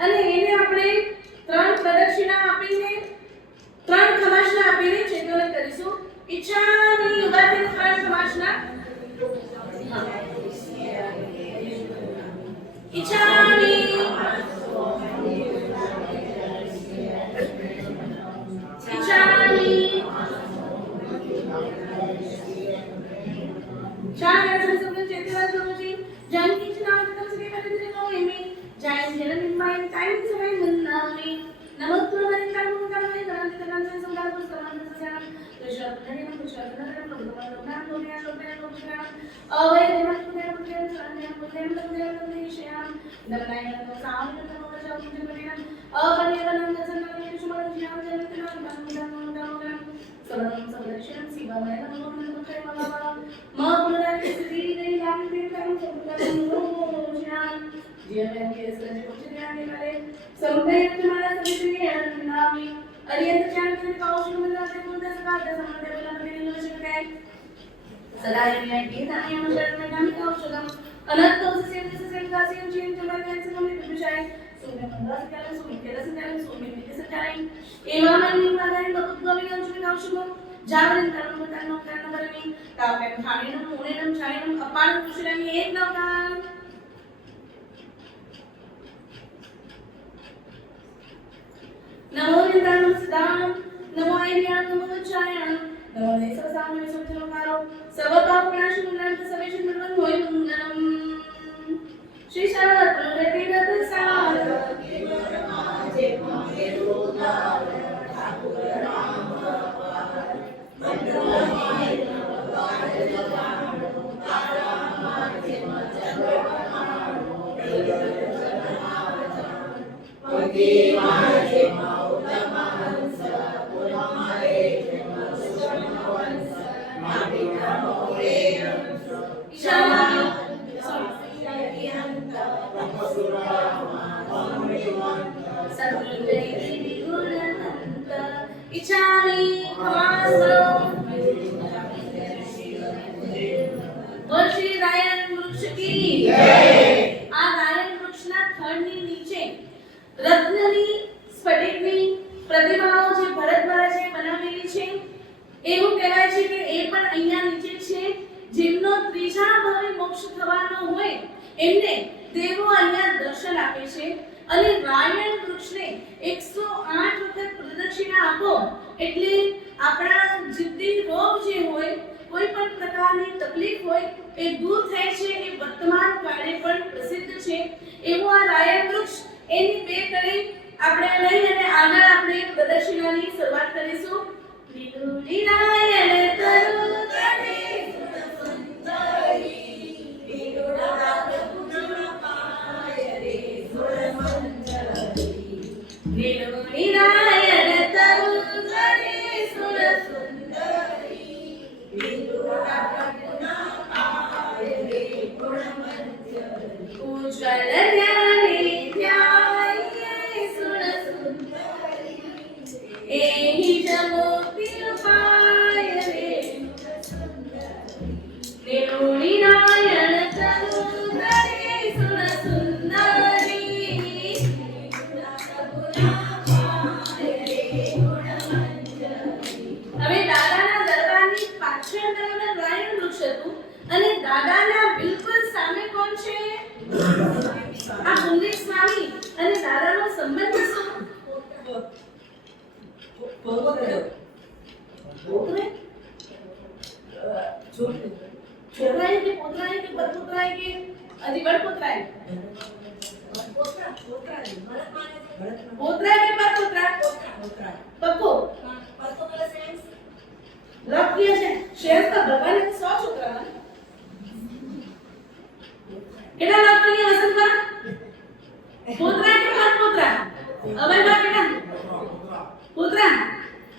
અને એને આપણે ત્રણ પ્રદક્ષિણા આપીને ત્રણ ખમાસના આપીને ચેતવન કરીશું. ઈચ્છામી ઉભા થઈને ત્રણ સમાસના ઈચ્છામી ઈચ્છામી શાંતિ સંસુખ ચેતવા જોજી જાનકી ચનાવ તમ શ્રી પવિત્ર નોએમી જૈન જનમિમાય ટાઈમ સવાય મંનામી નમસ્તે હરિકામ કરમે દંત દંત સંગાર પુસ્તકાન સજાન કૃષ્ણ કૃષ્ણ પ્રભુનામ લોમ્યા લોમ્યા લોમ્યા અવય દેવન પુણ્ય પુણ્ય સન્ય પુણ્ય પુણ્ય પુણ્યશ્યામ નમનાય નમો સામ નમો જામ જમણ્યામ અપરિયવનમ દસનમ કૃષ્ણ જ્ઞાન જનતનામ નમો નમો સર્વમ સર્વદર્શનમ શિવાય નમો નમો જય મહાવા મહાપુરાણ શ્રી દેવી રામ દેવ રામ સર્વમ નમો જીવન કે સજે પુજ્યાને કરે સંભેત તમારા સવિત્રી નામી અરિયંત ચાંદ કે કૌશલ મંદાતે મુંદસ કાદ સમંદે બલા મેરી નમસ્કાર સદાય મેં ગીતાની મંડળ में गामी कौशलम अनंत से कासियम चीन जमाने से हमें विषय सुने मंदा से कारण सुने के रस कारण सुने में से कारण एवामन निवादाय बहुत गोविंद अंशुम कौशलम जावरन कर्म करनो करनो करनी तापे खाणेनम मोनेनम छाणेनम अपान कुशलम एक नवकान नमो निदानम सिद्धानम नमो ऐर्यान नमो वच्चायन नमो देशसाम विसर्जनकारो सर्वपापनाश मुलांत सवेश निर्मल होय मंगलम श्री शरद तीरथ सार जे मागे रूदार ठाकुर राम पार मंदवाई नवकार जगाणो तारा माथे मचंद्रमाणो पति माथे मौतमहंस पुरमारे जन्मवंश माटी नमोरे ईशाना सत्ययंत ब्रह्मसुरामा अमृतवंत सद्गुणैः गुणवंत इच्छामि खमासं बोल श्री रायन वृक्ष की जय આ રાયન વૃક્ષના થડની નીચે રત્નની સ્ફટિકની પ્રતિમાઓ જે ભરત મહારાજે બનાવેલી છે એવું કહેવાય છે કે એ પણ અહીંયા નીચે છે જેમનો ત્રીજા ભાવે મોક્ષ થવાનો હોય એમને દેવો અહીંયા દર્શન આપે છે અને રાયણ વૃક્ષને 108 વખત પ્રદક્ષિણા આપો એટલે આપણા જિદ્દી રોગ જે હોય કોઈ પણ પ્રકારની તકલીફ હોય એ દૂર થાય છે એ વર્તમાન કાળે પણ પ્રસિદ્ધ છે એવું આ રાયણ વૃક્ષ એની બે કડી આપણે લઈ અને આગળ આપણે પ્રદક્ષિણાની શરૂઆત કરીશું લીલુડી રાયણ તરુ તરે સુંદરી લીલુડા પ્રભુના પાય રે સુર મંજરી લીલુડી રાયણ તરુ તરે સુર સુંદરી લીલુડા પ્રભુના પાય રે ગુણ મંજરી ઉજ્જવલ ધ્યાને ધ્યાયે સુર સુંદરી એહી જમોતિ પાય રે લીલુડી રાયણ તરુ તરે સુર સુંદરી હવે દાદાના દરબારની પાછળ તરફ રાયણ વૃક્ષ હતું અને દાદાના બિલકુલ સામે કોણ છે આ પુંડિત સ્વામી અને દાદાનો સંબંધ શું છોકરે છોકરાએ કે પોતરાએ કે પરપોતરાએ કે હજી બળપોતરાએ પોતરા કે પરપોતરા પક્કો લક્ષ્ય છે શેર તો ભગવાને 100 છોકરા કેટલા લક્ષ્ય વસંતમાં પોતરા કે પરપોતરા અવયવા કેટલા પુત્ર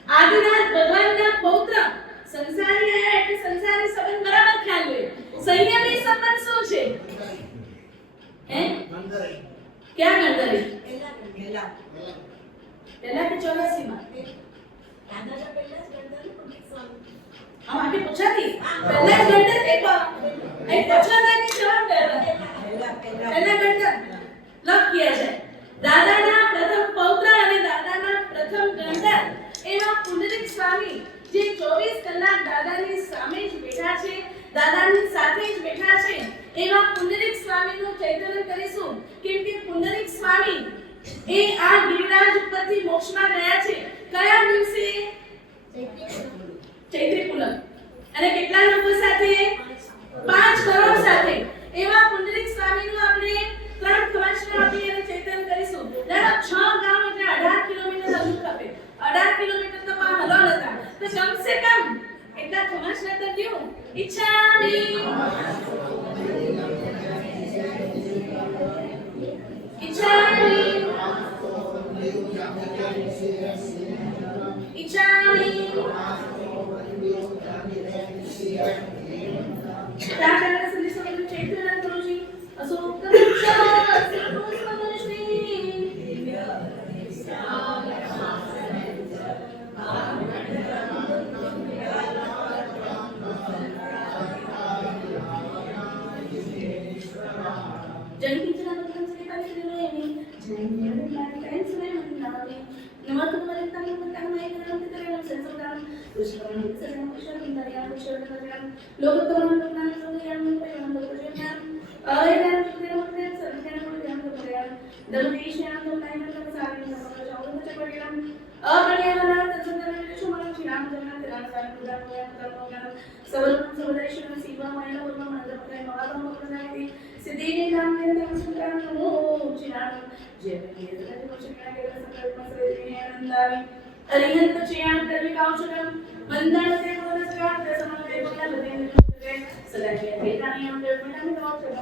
આદિનાથ ભગવાનના પૌત્ર સંસારી આયા એટલે સંસારી સંબંધ બરાબર ખ્યાલ લે સંયમી સંબંધ શું છે હે ગંધરી ક્યાં ગંધરી પહેલા કે 84 માં દાદાના પહેલા જ ગંધરી પુણ્ય સ્વામી हम आगे पूछा थी पहला गंडर एक पूछा था कि जवाब दे पहला गंडर लग किया जाए દાદાના પ્રથમ પૌત્ર અને દાદાના પ્રથમ ગંડર એવા પુંડરીક સ્વામી જે 24 કલાક દાદાની સામે જ બેઠા છે, દાદાની સાથે જ બેઠા છે, એવા પુંડરીક સ્વામીનું ચૈતન્ય કરીશું. કેમ કે પુંડરીક સ્વામી એ આ ગિરિરાજ ઉપરથી મોક્ષમાં ગયા છે. કયા દિવસે? ચૈત્રી પૂનમ. અને કેટલા લોકો સાથે? 5 કરોડ સાથે. એવા પુંડરીક સ્વામીનું આપણે 3 ખવાસના આપી અને ચૈતન્ય કરીશું. દાદા 6 ગામ એટલે 18 કિલોમીટર હજુ ખપે. 18 કિલોમીટર તો માં હલવાન હતા. તો કમ સે કમ એટલા ખવાસના તો દો. ઈચ્છામી અરિહંત ચેયાણ કરવી કાઉચકમ બંધન તે મોદસ્કાર તે સમન્વય બોલા બદેન સદાકે ભેટાની અંદર બેટાની કાઉચકમ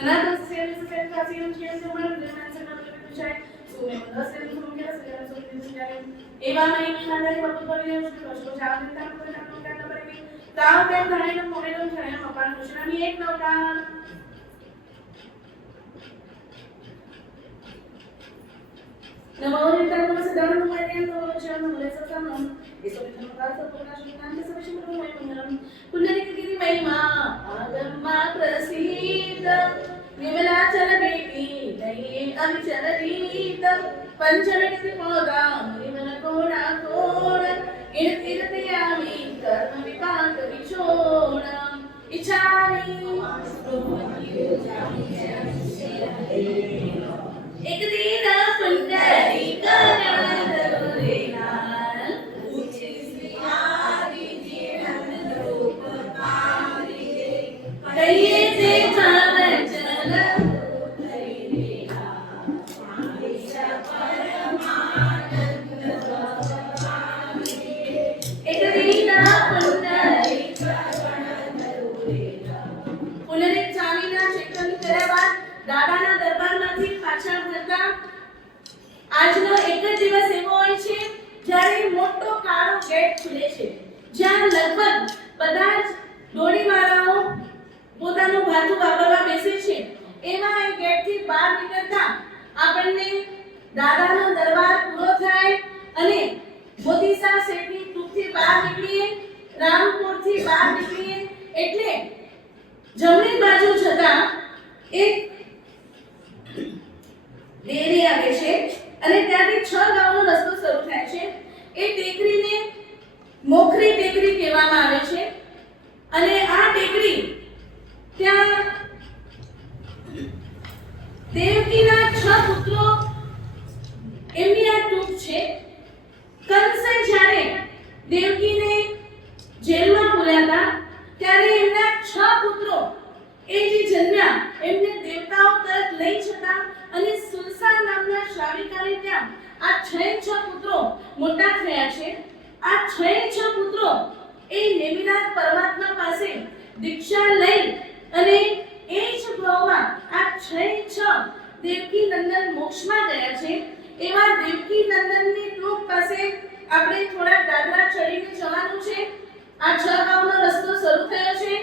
અનાથ સેલ સેલ કાસીમ ચેન સમન જમન સમન વિચાય સુમે દસેલ સુમે સદન સુમે સુજાય એવા મહિની નાદરી બપુ કરીને ઉષ્ણ જાવ તા કોના કોના પરમી તાવ કે ધણીનો મોડેલો છાયા મપાન ઉષ્ણની એક નવકા नमो नित्यानंद सदानंद मय्यं नमो चरणं लेससनं ईश्वरचन्द्रकास प्रकाशकांत सविशेषं मय्यं पुण्डरीकगिरि महिमा आगमा प्रसीद विमलाचल बेटी नये अविचल रीत पंचमेति पोगा विमल कोणा कोण इरतिरतयामि कर्म विपाक विचोण इच्छामि एक दिन पुंडरीक गणधरोरेनाल उच्चश्री आदि जीवन रूप कारिगे कहिए से चल उतरेला स्वामीशा परमानंद स्वामी एक दिन पुंडरीक गणधरोरेनाल पुंडरीक स्वामीना चेतन કર્યા બાદ દાદાના દરબારમાંથી પાછા ફરતા આજનો એક જ દિવસ એવો હોય છે જ્યારે મોટો કાળો ગેટ ખુલે છે, જ્યાં લગભગ બધા જ દોડીવાળાઓ પોતાનું ભાથું વાપરવા બેસે છે. એમાં એ ગેટથી બહાર નીકળતા આપણને દાદાનો દરબાર પૂરો થાય અને મોતીસા શેઠની ટૂંકથી બહાર નીકળીએ, રામપુરથી બહાર નીકળીએ એટલે જમણી બાજુ જતા એક ડેરી આવે છે અને ત્યાંથી 6 ગામનો રસ્તો શરૂ થાય છે. એ ટેકરીને મોખરી ટેકરી કહેવામાં આવે છે અને આ ટેકરી ત્યાં દેવકીના 6 પુત્રો એમની આ ટૂંક છે. કંસે જ્યારે દેવકીને જેલમાં પૂર્યા ત્યારે એમના 6 પુત્રો એ જે જન્મ્યા એમને દેવતાઓ તરત લઈ જતા અને સુલસા નામના શ્રાવિકાને ત્યાં આ 6 પુત્રો મોટા થયા છે. આ 6 પુત્રો એ નેમિનાથ પરમાત્મા પાસે દીક્ષા લઈ અને એ જ ભાવમાં આ 6 દેવકી નંદન મોક્ષમાં ગયા છે. એવા દેવકી નંદનની ટૂંક પાસે આપણે થોડા દાદરા ચડીને જવાનું છે. આ 6 ગામનો રસ્તો શરૂ થયો છે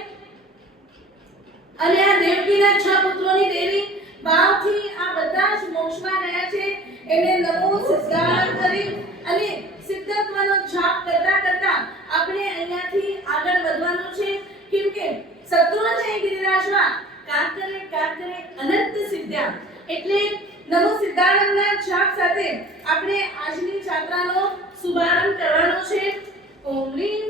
અને આ દેવકીના 6 પુત્રોની દેવી ભાવથી આ બધા જ મોક્ષમાં ગયા છે. એને નમો સિદ્ધાંત કરી અને સિદ્ધત્વનો જાપ કરતા કરતા આપણે અહીંયાથી આગળ વધવાનું છે. કેમ કે સત્વ છે ગિરિરાજમાં કાંકરે અનંત સિદ્ધ્યા એટલે નમો સિદ્ધાનંદના જાપ સાથે આપણે આજની જાત્રાનો શુભારંભ કરવાનો છે. ઓમ લીમ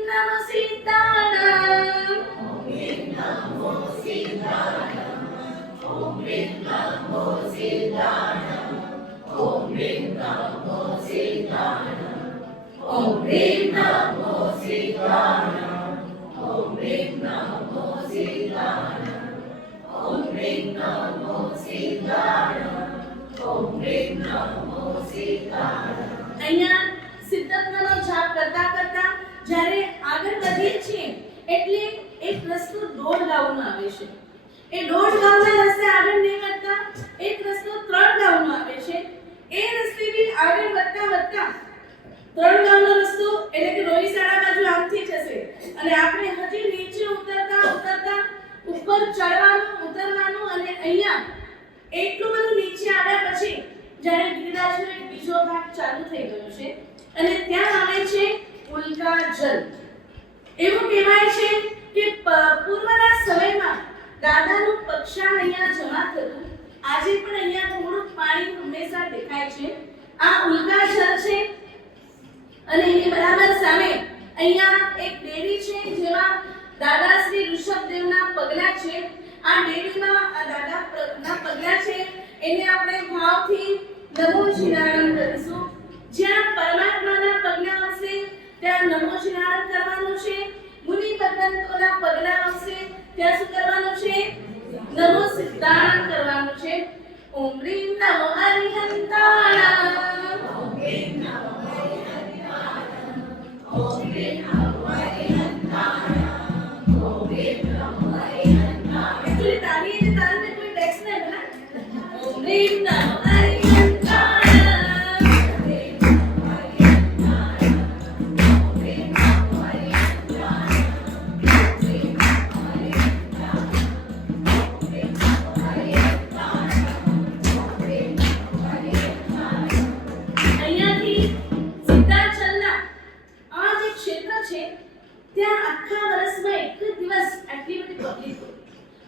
અહીંયા સિદ્ધત્વનો જાપ કરતા કરતા જ્યારે આગળ વધીએ છીએ એટલે એક રસ્તો દોઢ ગામનો આવે છે. એ દોઢ ગામના રસ્તે આગળ નહીં વધતા એક રસ્તો 3 ગામનો આવે છે. એ રસ્તે બી આગળ વધતા 3 ગામનો રસ્તો એટલે કે રોહિસાડા બાજુ આમથી જશે અને આપણે હજી નીચે ઉતરતા ઉપર ચડવાનું ઉતરવાનું અને અહીંયા એટલું બધું નીચે આવ્યા પછી જ્યારે ગિરિરાજનો એક બીજો ભાગ ચાલુ થઈ ગયો છે અને ત્યાં આવે છે ઉલ્કા જલ. એવું કહેવાય છે કે પૂર્વના સમયમાં દાદાનું પક્ષાણ અહીંયા જમા થતું. આજે પણ અહીંયા થોડું પાણી હંમેશા દેખાય છે. આ ઉલ્કા જલ છે અને એની બરાબર સામે અહીંયા એક ડેરી છે જેમાં દાદા શ્રી ઋષભદેવના પગલા છે. આ ડેરીમાં આ દાદાના પગલા છે એને આપણે ભાવથી નમો શિરાણમ કરીશું. જ્યાં પરમાત્માના પગલા હશે ત્યાં નમો શિરાણમ કરવાનું છે. મુનિ ભગવંતોના પગલા હશે ત્યાં શું કરવાનું છે? નમો સિદ્ધાણમ કરવાનું છે. ઓમ રીમ નમો અરિહંતાણમ. ઓમ રીમ નમો અરિહંતાણમ. ઓમ રીમ નમો અરિહંતાણમ. ઓમ રીમ નમો અરિહંતાણમ. એકચુઅલી તાળી અને તાલ में कोई टेक्स्ट नहीं है ना. ओम रीम नमो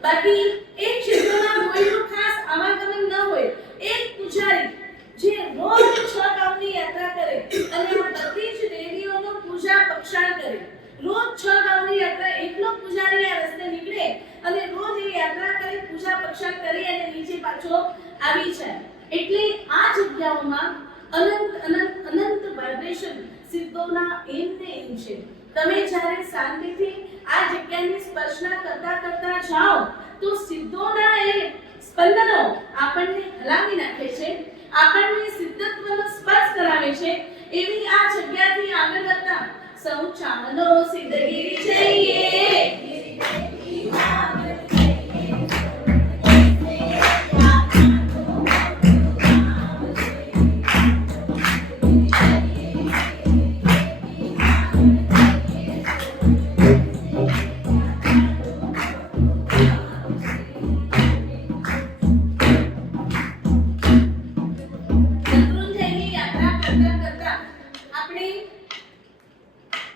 બાકી એક ક્ષેત્રમાં કોઈનું ખાસ આવાગમન ન હોય. એક પૂજારી જે રોજ 6 ગામની યાત્રા કરે અને આ બધી જ દેવીઓનો પૂજા પક્ષાણ કરે. રોજ 6 ગામની યાત્રા એકલો પૂજારી આ રસ્તે નીકળે અને રોજ એ યાત્રા કરી પૂજા પક્ષાણ કરી અને નીચે પાછો આવી જાય. એટલે આ જગ્યાઓમાં અનંત વાઇબ્રેશન સિદ્ધોના એમ છે. તમે જ્યારે શાંતિથી આ જગ્યાની સ્પર્શના કરતા જાઓ તો સિદ્ધોના એ સ્પંદનો આપણને હલાવી નાખે છે, આપણને સિદ્ધત્વનો સ્પર્શ કરાવે છે. એવી આ જગ્યાથી આગળ વધતા સૌ ચાલો સિદ્ધગીરી જઈએ.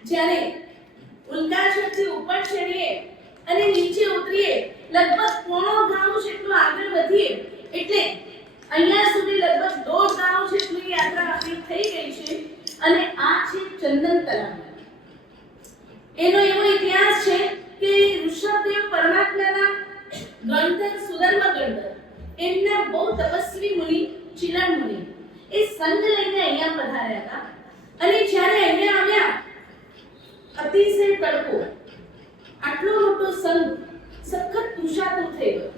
જ્યારે ઉલ્કાશથી ઉપર ચડીએ અને નીચે ઉતરીએ લગભગ પોણો ગામ જેટલું આગળ વધીએ એટલે અહીંયા સુધી લગભગ 1.5 ગામ જેટલી યાત્રા આપણી થઈ ગઈ છે. અને આ છે ચંદન તલાવ. એનો એવો ઇતિહાસ છે કે ઋષભદેવ પરમાત્માના ગણધર સુધર્મ ગણધર એમના બહુ તપસ્વી મુનિ ચિલણ મુનિ એ સંઘ લઈને અહીંયા પધાર્યા હતા. અને જ્યારે અહીંયા આવ્યા અતિશય તડકો, આટલો મોટો સંઘ સખત તુષાતુર થઈ ગયો.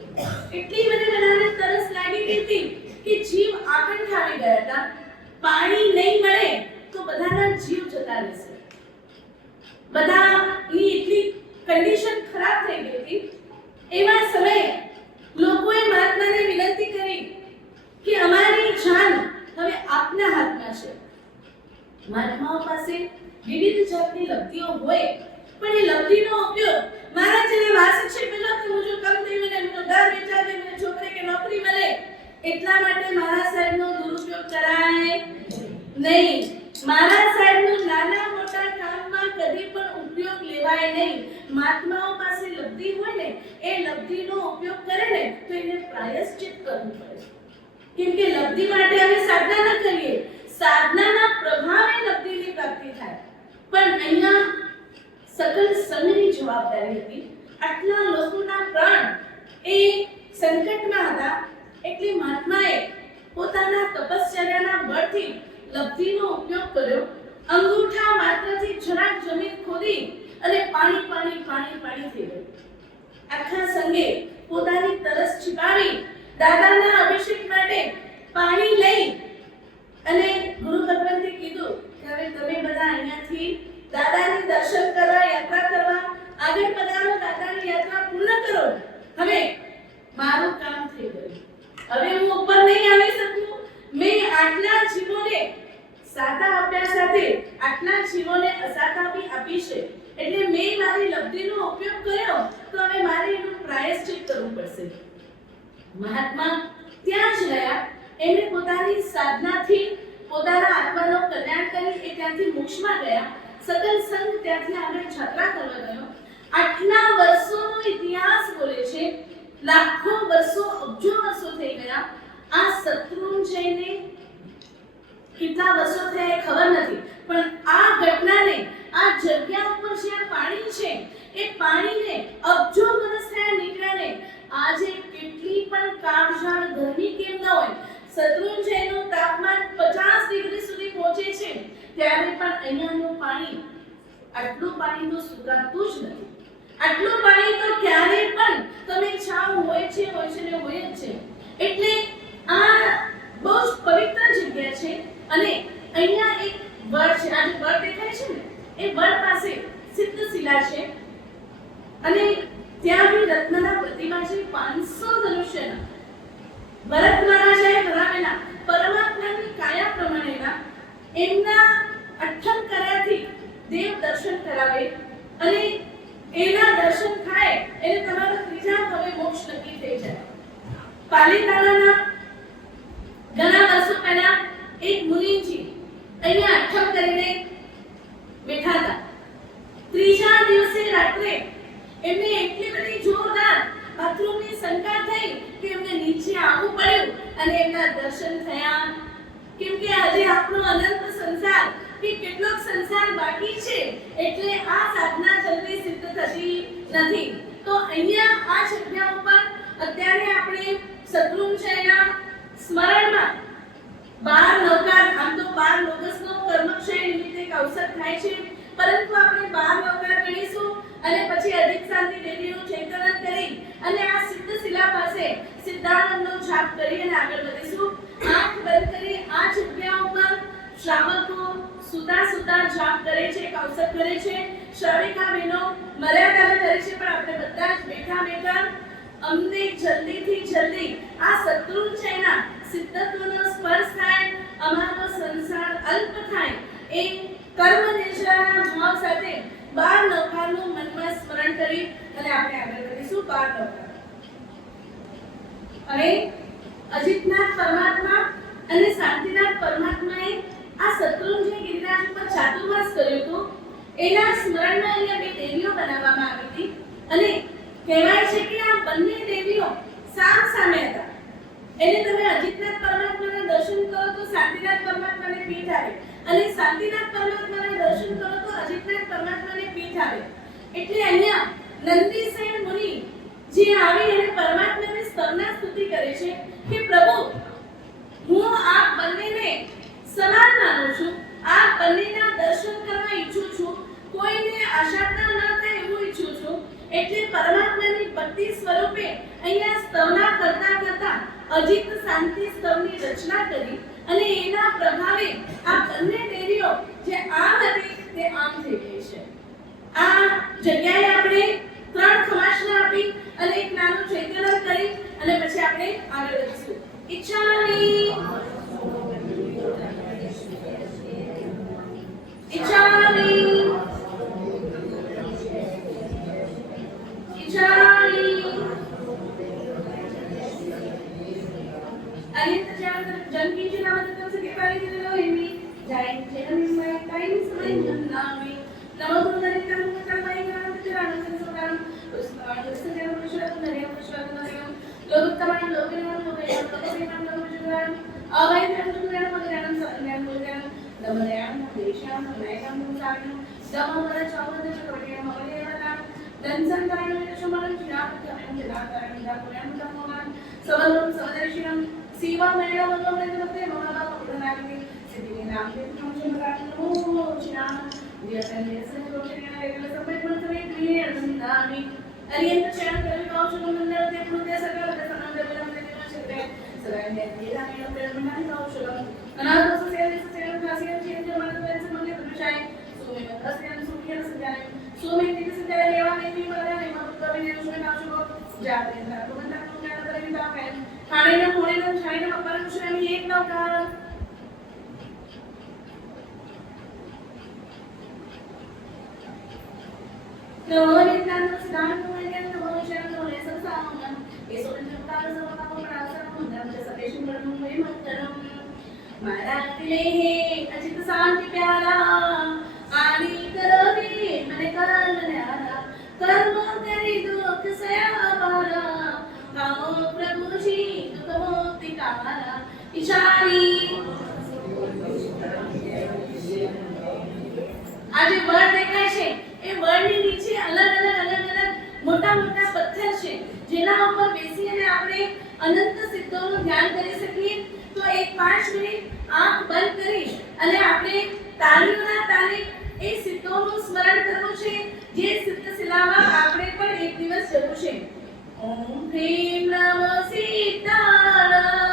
એટલી બધી બધાને તરસ લાગી ગઈ હતી કે જીવ આકંઠ આવી ગયા હતા. પાણી નહીં મળે તો બધાના જીવ જતા રહેશે. બધાની એટલી કન્ડિશન ખરાબ થઈ ગઈ હતી. એવા સમયે લોકોએ મહાત્માને વિનંતી કરી કે અમારી જાન હવે આપના હાથમાં છે. મહાત્માઓ પાસે વિવિધ જાતની લબ્ધિઓ હોય પણ એ લબ્ધિનો ઉપયોગ મારા જેને વાસિક છે પેલો કે મુજો કમ થઈ મને મુજો ઘર બેચા દે મને છોકરી કે નોકરી મળે એટલા માટે મારા સાહેબનો દુરુપયોગ કરાય નહીં. મારા સાહેબનો નાના મોટા કામમાં કદી પણ ઉપયોગ લેવાય નહીં. મહાત્માઓ પાસે લબ્ધિ હોય ને એ લબ્ધિનો ઉપયોગ કરે ને તો એને પ્રાયશ્ચિત કરવું પડે. કેમ કે લબ્ધિ માટે અમે સાધના ન કરીએ, સાધનાના પ્રભાવે લબ્ધિની પ્રાપ્તિ થાય. પણ અહીંયા સકલ સંઘની જવાબદારી હતી. આટલા લોકોના પ્રાણ એ સંકટમાં હતા એટલે મહાત્માએ પોતાના તપશ્ચર્યાના બળથી લબ્ધિનો ઉપયોગ કર્યો. અંગૂઠા માત્રથી જરાક જમીન ખોદી અને પાણી પાણી પાણી પાણી થઈ ગયું. આખા સંઘે પોતાની તરસ छिपाવી દાદાના અભિષેક માટે પાણી લઈ અને ગુરુ ભગવંતે કીધું કે હવે તમે બધા અહીંયાથી દાદાની દર્શન કરવા યાત્રા કરવા આગળ પધારો, દાદાની યાત્રા પૂર્ણ કરો. હવે મારું કામ થઈ ગયું. હવે હું ઉપર નહીં આવી શકું. મેં આટલા જીવોને સાતા આપ્યા સાથે આટલા જીવોને અસાતા બી આપી છે, એટલે મેં મારી લબ્ધિનો ઉપયોગ કર્યો, તો હવે મારે એનું પ્રાયશ્ચિત કરવું પડશે. મહાત્મા ત્યાં જ રહ્યા. એમણે પોતાની સાધનાથી પોતાના આત્માનો કલ્યાણ કરી એ ત્યાંથી મોક્ષમાં ગયા. સકલ સંઘ ત્યાંથી આગળ યાત્રા કરવા ગયો. આટલા વર્ષોનો ઇતિહાસ બોલે છે. લાખો વર્ષો, અબજો વર્ષો થઈ ગયા. આ શત્રુંજયને કેટલા વર્ષો થયા એ ખબર નથી, પણ આ ઘટનાને, આ જગ્યા ઉપર જે પાણી છે એ પાણીને અબજો વર્ષ થયા નીકળ્યાને આજે કેટલી પણ કાળઝાળ ગરમી કેમ ન હોય, શત્રુંજયનું તાપમાન 50 ડિગ્રી સુધી પહોંચે છે, ત્યારે પણ અહીંયાનું પાણી, આટલું પાણી તો સુકાતું જ નથી. આટલું પાણી તો ક્યારે પણ તમે છાવ હોય છે ને હોય જ છે. એટલે આ બહુ જ પવિત્ર જગ્યા છે. અને અહીંયા એક વડ છે, આ જે વડ દેખાય છે ને એ વડ પાસે સિદ્ધ શિલા છે અને ત્યાં બી રત્નના પ્રતિમા છે. 500 ધનુષ્યના ભરત મહારાજાએ બનાવેલા પરમાત્માની કાયા પ્રમાણેના એમના અઠ્ઠમ કર્યાથી દેવ દર્શન કરાવે અને એના દર્શન થાય એટલે તમારો ત્રીજા ભવે મોક્ષ નક્કી થઈ જાય. પાલીતાણાના ઘણા વર્ષો પહેલા એક મુનિજી અહીંયા અઠ્ઠમ કરીને બેઠા હતા. ત્રીજા દિવસે રાત્રે એમને એટલી બધી જોરદાર બાથરૂમની શંકા થઈ કે એમને નીચે આવવું પડ્યું અને એમના દર્શન થયા. કેમ કે આજે આપણો અનંત સંસાર કે કેટલોક સંસાર બાકી છે, એટલે આ સાધના જલ્દી સિદ્ધ થતી નથી. તો અહીંયા આ જગ્યા ઉપર અત્યારે આપણે શત્રુંજયના સ્મરણમાં 12 નવકાર, આમ તો 12 લોગસનો કર્મક્ષય નિમિત્તે એક અવસર થાય છે, પરંતુ આપણે 12 નવકાર ગણીશું અને પછી અધિક શાંતિ દેવીનું ચૈતન્ય કરી અને આ સિદ્ધ શિલા પાસે સિદ્ધાનંદનો જાપ કરી અને આગળ વધીશું. આંખ બંધ કરી આ જગ્યા ઉપર શ્રાવકો સુતા સુતા જાપ કરે છે, એક અવસર કરે છે. શ્રાવિકા બહેનો મર્યાદામાં કરે છે, પણ આપણે બધા જ બેઠા બેઠા અમને જલ્દીથી જલ્દી આ શત્રુંજયના સિદ્ધત્વનો સ્પર્શ થાય, અમારો સંસાર અલ્પ થાય, એ કર્મ નિષ્ઠાના ભાવ સાથે 12 નવકારનું મનમાં સ્મરણ કરી અને આપણે આગળ વધીશું. 12 નવકાર. હવે અજિતનાથ પરમાત્મા અને શાંતિનાથ પરમાત્માએ આ શત્રુંજય ગિરિરાજ ઉપર ચાતુર્માસ કર્યું હતું. એના સ્મરણમાં અહીંયા 2 દેવીઓ બનાવવામાં આવી હતી અને કહેવાય છે કે આ બંને દેવીઓ સામ સામે હતા. એટલે તમે અજિતનાથ પરમાત્માના દર્શન કરો તો શાંતિનાથ પરમાત્માને પીઠ આવે અને શાંતિનાથ પરમાત્માના દર્શન કરો તો અજિતનાથ પરમાત્માને પીઠ આવે. એટલે અહીંયા નંદીસેન મુનિ જે આવી અને પરમાત્માની સ્તવના સ્તુતિ કરે છે કે પ્રભુ, હું આ બંનેને સમાન માનું છું, આ બંનેના દર્શન કરવા ઈચ્છું છું, કોઈને અશાંતા ન થાય એવું ઈચ્છું છું. એટલે પરમાત્માની ભક્તિ સ્વરૂપે અહીંયા સ્તવના કરતા કરતા અજિત શાંતિ સ્તવની રચના કરી અને એના પ્રભાવે આ બંને દેવીઓ જે આમ હતી તે આમ થઈ ગઈ છે. આ જગ્યાએ આપણે 3 ખમાસના આપી અને એક નાનું ચૈતન્ય કરી અને પછી આપણે આગળ વધીશું. ઈચ્છાની सीवा महिला वगैरे करते मला पकडणारी सिद्धी नाम के फंक्शन राखलो चिना दियातले संतोषिया रेगल सबै पण सबै तुम्ही अर्धनामी अरियंत चरण कवी कौशल मंडळ ते पुढे सगळं संबंध विलंब शकते सगळ्यांनी केला मी प्रेरणा कौशल अनाथ सेवा खासियत चेंज मनोबल संबंधित विषय सोमे असल्यान सुखिया सजाय सोमे तिथे सजाय लेवा नेहमी मला नाही मग कवी ने सोमे नाशो जाते ना तो म्हणता तुम्ही आता तरी दाखवाय खाणेनं पोळेनं छाईनं आपण आम्ही एक नव्हता આજે વર્ડ દેખાય છે એ વર્ડની નીચે અલગ અલગ મોટા મોટા પથ્થર છે જેના ઉપર બેસીને આપણે અનંત સિદ્ધોનું ધ્યાન કરી શકીએ તો એક 5 મિનિટ આંખ બંધ કરી અને આપણે તાળીઓના તાલે એ સિદ્ધોનું સ્મરણ કરવું છે જે સિદ્ધશિલામાં આપણે પણ એક દિવસ જવું છે ઓમ હ્રીમ નમો સીતારામ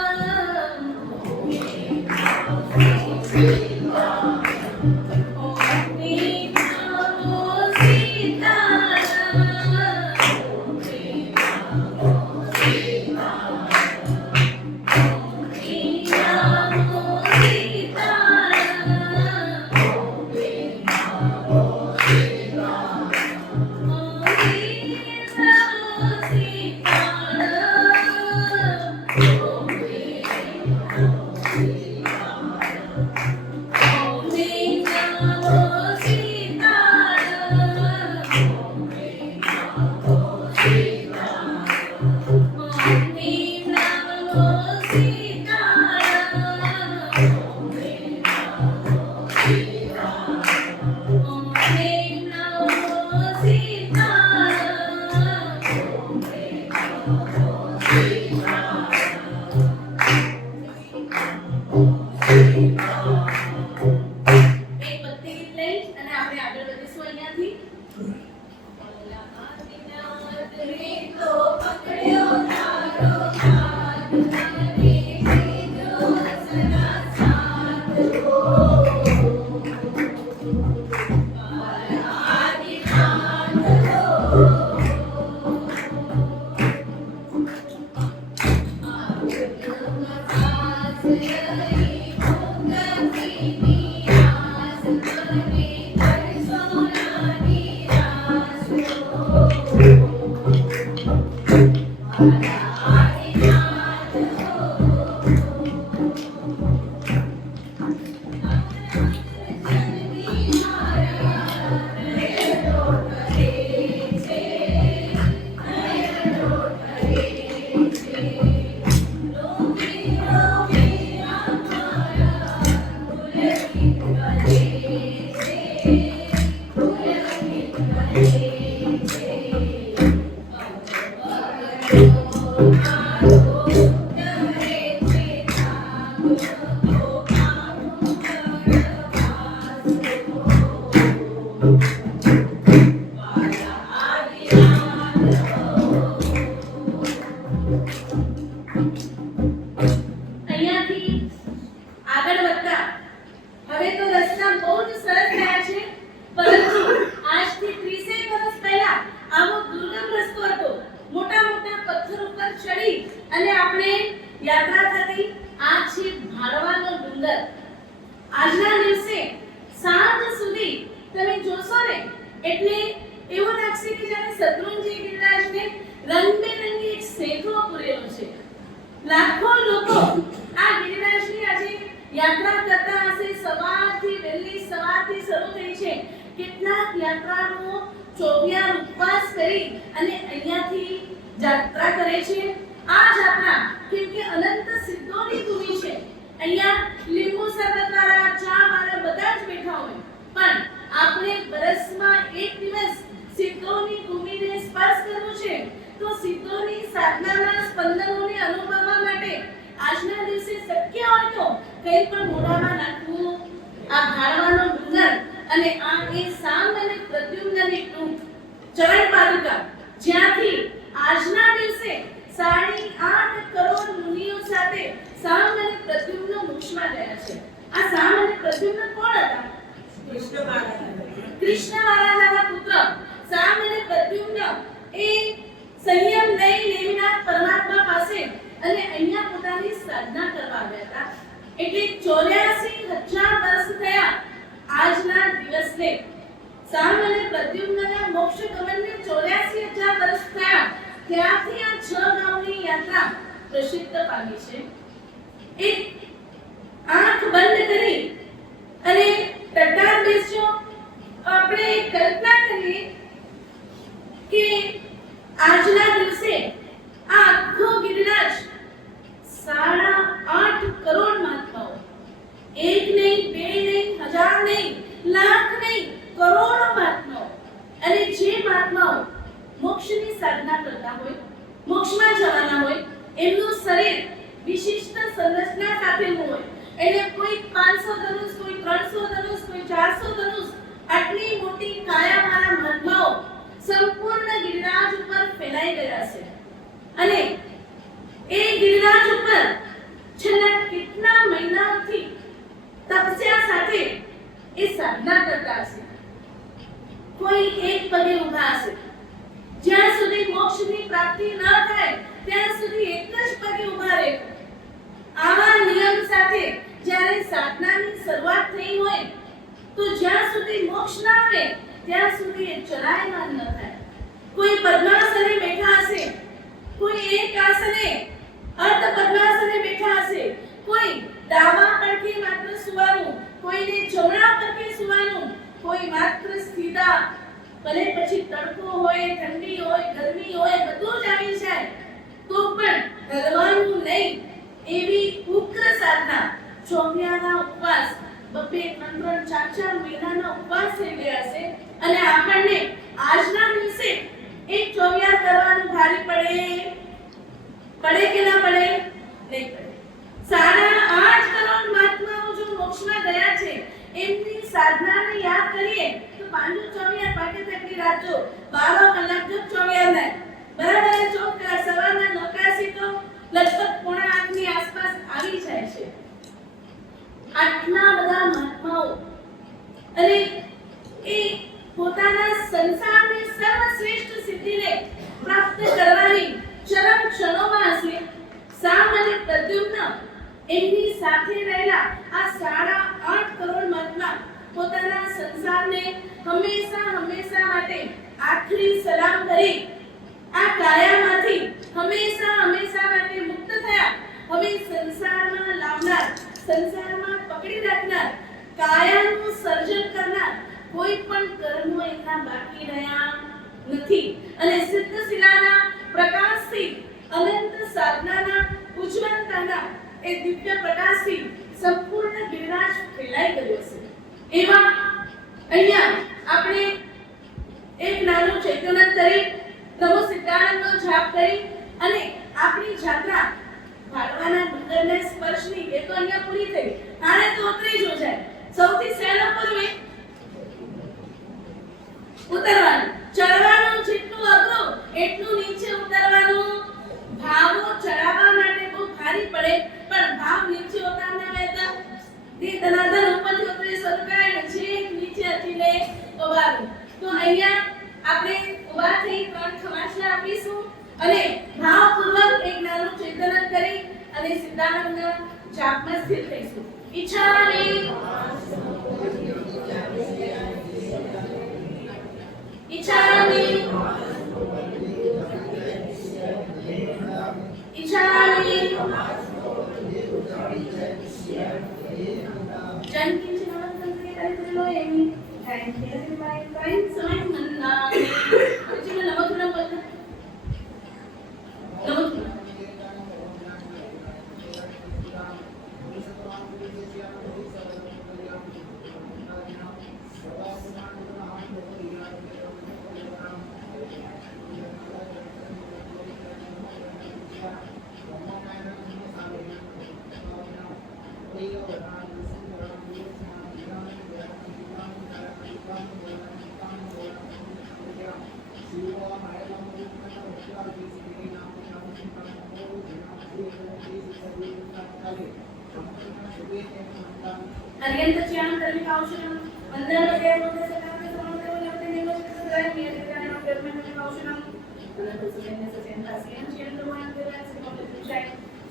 આજના દિવસે શક્ય હોય તો કંઈ પણ મોઢામાં નાખવું, આ ભાળવાનો ડુંગર અને આ એ સામ અને પ્રદ્યુમ્નની ટૂંક ચરણ પાદુકા, જ્યાંથી આજના દિવસે 8.5 કરોડ મુનિઓ સાથે સામ અને પ્રદ્યુમ્ન મોક્ષમાં ગયા છે. આ સામ અને પ્રદ્યુમ્ન કોણ હતા? કૃષ્ણ મહારાજના પુત્ર સામ અને પ્રદ્યુમ્ન એ સંયમ લઈ નેમિનાથ પરમાત્મા પાસે અને અહીંયા પોતાની સાધના કરવા આવ્યા હતા. એટલે 84,000 વર્ષ થયા આજના દિવસને. સામ અને પ્રદ્યુમ્નના મોક્ષ ગમનને 84,000 વર્ષ થયા. ત્યારથી આ 6 ગામની યાત્રા પ્રસિદ્ધ પામી છે. એક આંખ બંધ કરી અને ટટ્ટાર બેસજો. આપણે કલ્પના કરીએ કે આજના દિવસે આ આખો ગિરિરાજ 8.5 કરોડ મહાત્માઓ, એક નહીં, બે નહીં, હજાર નહીં, લાખ નહીં, કરોડો મહાત્માઓ, અને જે મહાત્માઓ મોક્ષની સાધના કરતા હોય, મોક્ષમાં જવાના હોય, એમનું શરીર વિશિષ્ટ સંરચના સાથેનું હોય. એટલે કોઈ 500 ધનુષ, કોઈ 300 ધનુષ, કોઈ 400 ધનુષ, આટલી મોટી કાયાવાળા મહાત્માઓ સંપૂર્ણ ગિરિરાજ ઉપર ફેલાઈ ગયા છે. અને એ ગિરિરાજ ઉપર છેલ્લા કેટલા મહિનાઓથી તપસ્યા સાથે એ સાધના કરતા હશે. કોઈ એક પગે ઊભા હશે. જ્યાં સુધી મોક્ષની પ્રાપ્તિ ન થાય ત્યાં સુધી એક જ પગે ઊભા રહે. આવા નિયમ સાથે જ્યારે સાધનાની શરૂઆત થઈ હોય તો જ્યાં સુધી મોક્ષ ના આવે ત્યાં સુધી એ ચલાયમાન ન થાય. કોઈ પદ્માસને બેઠા હશે, કોઈ એક આસને અર્ધ પદ્માસને બેઠા હશે, કોઈ ડાબા પડખે માત્ર સુવાનું, કોઈને જમણા પડખે સુવાનું, કોઈ માત્ર સીધા. ભલે પછી તડકો હોય, ઠંડી હોય, ગરમી હોય, બધું જ આવી જાય તો પણ હલવાનું નહીં. એવી ઉગ્ર સાધના, ચોવ્યાના ઉપવાસ, 2, 3, 4 મહિનાના ઉપવાસ થઈ ગયા છે. અને આપણને આજના દિવસે એક ચોવ્યા કરવાનું ભારે પડે કે ના પડે? નહીં પડે. 8.5 કરોડ મહાત્માઓ જો મોક્ષમાં ગયા છે, એમની સાધનાને યાદ કરીએ તો 5 ચોવ્યા પાકે તકની રાત જો 12 કલાક જો ચોવ્યા ના બરાબર ચોક્કસ સવારના નોકાસી તો લગભગ 7:45 ની આસપાસ આવી જાય છે. આટલા બધા મહાત્માઓ અને એ પોતાના સંસારની સર્વશ્રેષ્ઠ સિદ્ધિને પ્રાપ્ત કરવાની ચરમ ક્ષણોમાં હશે. સામ અને પ્રદ્યુમ્ન એમની સાથે રહેલા આ 8.5 કરોડ મહાત્મા પોતાના સંસારને હંમેશા માટે આખરી સલામ કરી આ કાયામાંથી હંમેશા માટે મુક્ત થયા. હવે સંસારમાં લાવનાર, સંસારમાં પકડી રાખનાર, કાયાનું સર્જન કરનાર કોઈ પણ કર્મો એમના બાકી રહ્યા નથી. અને સિદ્ધશિલાના પ્રકાશથી, અનંત સાધનાના ઉજ્જવલતાના એ દિવ્ય પ્રકાશથી સંપૂર્ણ ગિરિરાજ ફેલાઈ ગયો છે. એવા અહીંયા આપણે એક નાનું ચૈતન્ય કરી, નમો સિદ્ધાનંદનો જાપ કરી અને આપણી જાત્રા ભાડવાના ડુંગરને સ્પર્શની એ તો અહીંયા પૂરી થઈ. આને તો ઉતરી જો જાય. સૌથી સહેલો પૂર્વે ઉતરવાનું, ચડવાનું જેટલું અઘરું એટલું નીચે ઉતરવાનું. ભાવો ચડાવવા માટે બહુ ભારી પડે, પણ ભાવ નીચે ઉતારના રહેતા તે ધનાધન ઉપરથી ઉતરી સરકાય છેક નીચે અચીને ઉભારું. તો અહીંયા આપણે ઉભા થઈ 3 ખમાસના આપીશું અને ભાવપૂર્વક એક નાનું ચિંતન કરી અને સિદ્ધાનંદના જાપમાં સ્થિર થઈશું. ઈચ્છામી ઈચ્છામી ઈચ્છામી જનકી જીવન કરી લો એમી થેન્ક યુ માય ફ્રેન્ડ સમય મન્ના પછી મેં નમસ્કાર બોલતા નમસ્કાર अर्यन्तच्यां कर्मिकाौशलम् वन्दनमदेवोदे सकामे समोदेवोदे निवसुतसदाय नियतिकानां कर्मकौशलम् अनन्तसुमेन सचेन्द्रास्यं चेन्द्रमानं देवास्य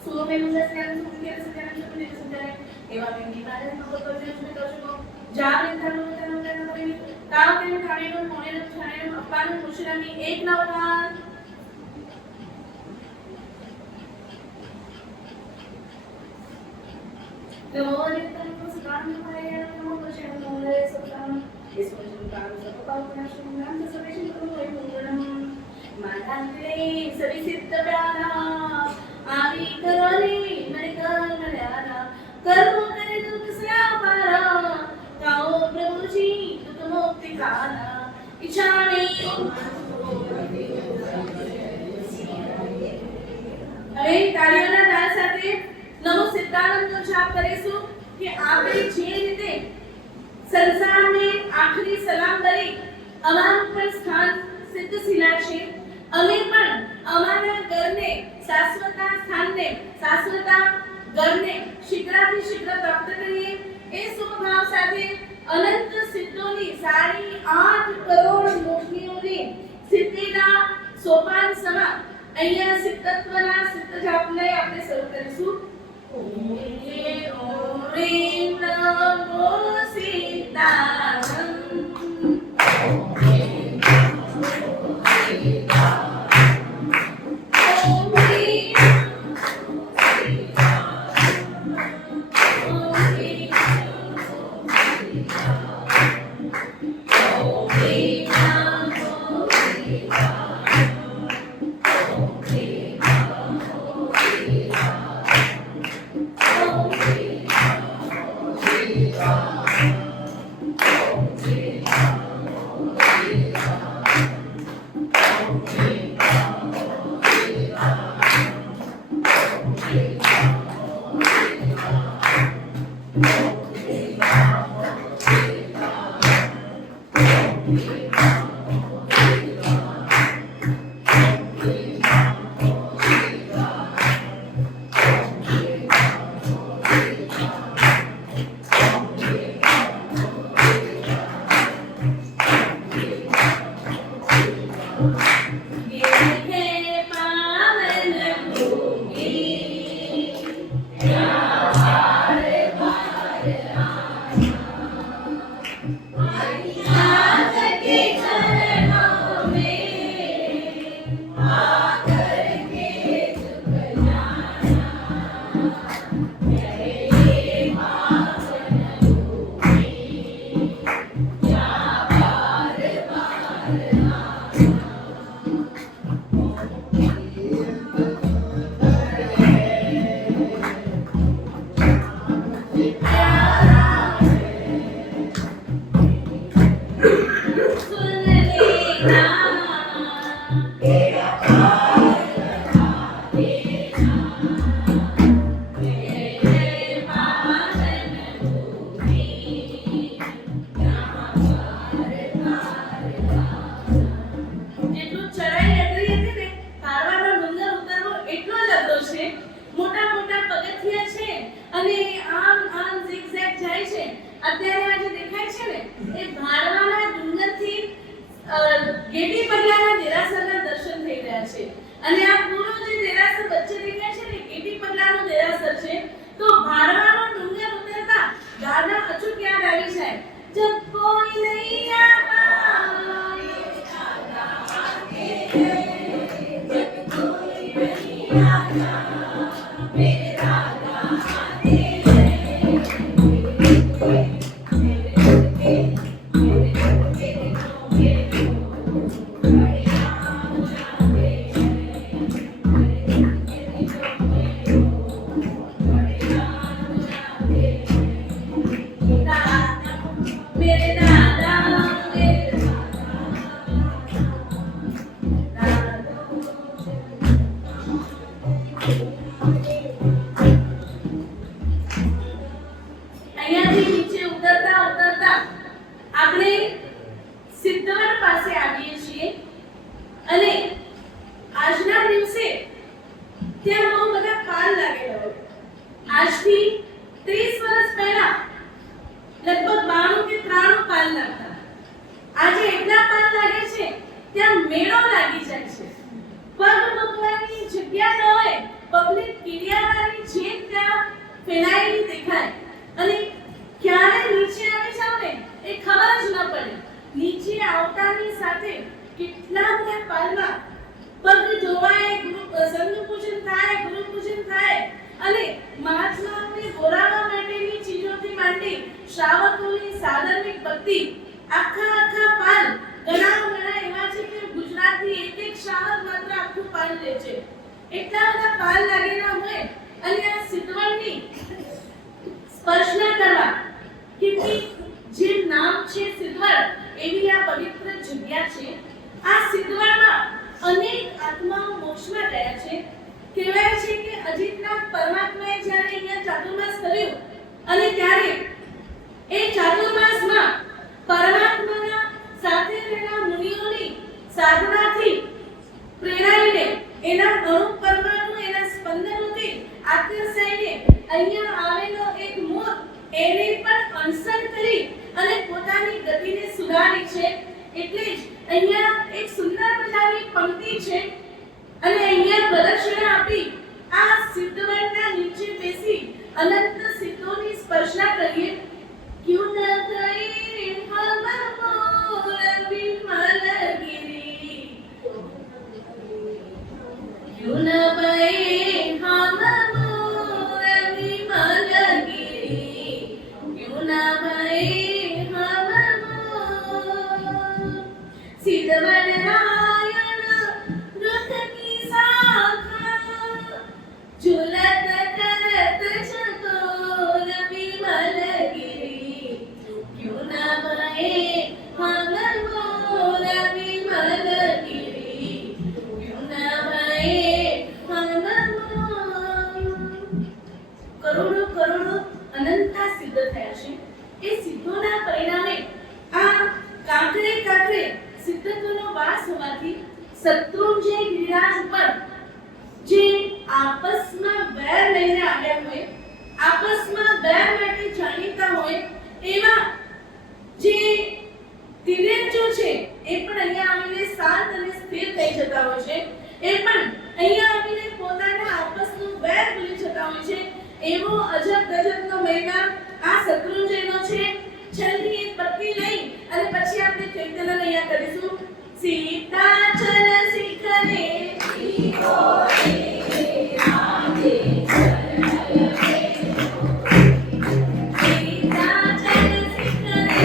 सोमे मुदस्यां सुखेन सत्यां सुखेन सत्यां एवं निवारण नवकर्यं सुमेतोषको जावेन्द्रमोदनं कर्मकरि तावकेन कामेनो मोनेन छायेन अपानं कुशलमि एक नवकार नमोनितं सुखां पायेन नमो कुशलं मोरे सत्तां ईश्वरं कामं सर्वपापनाशं नाम सर्वेषां करुणै पूर्णं मानंते सविसिद्धप्राणा आवी करोनी मने कर्मल्याना कर्म करे तो दुसरा पारा काओ प्रभुजी तुत मुक्ति खाना इच्छामी હવે તાળીઓના તાલ સાથે નમો સિદ્ધાનંદનો જાપ કરીશું કે આપણે જે રીતે સંસારને આખરી સલામ કરી અમારા પર સ્થાન સિદ્ધ શીલા છે અમે પણ અમારા ઘરને શાશ્વત સ્થાનને શાશ્વત ઘરને શીઘ્રાથી શીઘ્ર પ્રાપ્ત કરીએ એ શુભ ભાવ સાથે અનંત સિદ્ધોની 8.5 કરોડ મોક્ષીઓની સિદ્ધિના સોપાન સમા અહીંયા સિદ્ધત્વના સિદ્ધ જાપને આપણે શરૂ કરીશું ઓમ રીમ નમો સીતારામ મેળો લાગી જાય છે. પગ મૂકવાની જગ્યા ન હોય, પબ્લિક કીડિયાવાની જેમ ત્યાં ફેલાયેલી દેખાય અને ક્યારે નીચે આવી જાવ ને એ ખબર જ ન પડે. નીચે આવતાની સાથે કેટલા બધા પાલમાં પગ ધોવાય, સંઘ પૂજન થાય, ગુરુ પૂજન થાય અને મહાત્માઓને બોલાવવા માટેની ચીજોથી માંડી શ્રાવકોની સાધર્મિક ભક્તિ આખા પાલ ઘણા એવા છે કે ગુજરાતની એક શ્રાવક માત્ર આખું પાલ લે છે. એટલા બધા પાલ લાગેલા હોય અને આ સિદ્ધવડની સ્પર્શના કરવા કેટલી જે નામ છે સિદ્ધવડ એવી આ પવિત્ર જગ્યા છે. આ સિદ્ધવડમાં અનેક આત્માઓ મોક્ષમાં ગયા છે. કહેવાય છે કે અજીતનાથ પરમાત્માએ જ્યારે અહીંયા ચાતુર્માસ કર્યું અને ત્યારે એ ચાતુર્માસમાં પરમાત્માના સાથે રહેલા મુનિઓની સાધનાથી પ્રેરાઈને એના અણુ પરમાણુ એના સ્પંદનોથી આકર્ષાઈને અહીંયા આવેલો એક મોર એને પણ અનશન કરી અને પોતાની ગતિને સુધારી છે. એટલે જ અહીંયા એક સુંદર મજાની પંક્તિ છે અને અહીંયા પ્રદક્ષિણા આપી આ સિદ્ધવડના નીચે બેસી અનંત સિદ્ધોની સ્પર્શના કરીએ. ક્યું ન ગઈ હમ મોર વિમલગિરી, ક્યું ન ગઈ હમ મોર વિમલગિરી, ક્યું ન ગઈ હમ મોર સિદ્ધવડ રાયણ રથ की शाखा झूलत करत चकोर विमलगिरी, क्यों न बहे हम मोर विमलगिरी, क्यों न बहे हम मोर. કરોડો અનંતા સિદ્ધ થયા છે. એ સિદ્ધોના પરિણામે આ કાંકરે સિદ્ધત્વનો વાસ હોવાથી શત્રુંજય ગિરિરાજ પર જે આપસમાં વેર લઈને આવ્યા હોય, આપસમાં વેર માટે જાણીતા હોય એવા જે દિવ્યંજો છે એ પણ અહીંયા આવીને શાંત અને સ્થિર થઈ જતા હોય છે. એ પણ અહીંયા આવીને પોતાના આપસનું વેર ભૂલી જતા હોય છે. એવો અજબ ગજબનો મહિમા આ શત્રુંજયનો છે. છેલ્લી એક પત્તી લઈ અને પછી આપણે કીર્તન અહીંયા કરીશું. सीताचल शिखरे शिखोरे राधे सीताचल शिखरे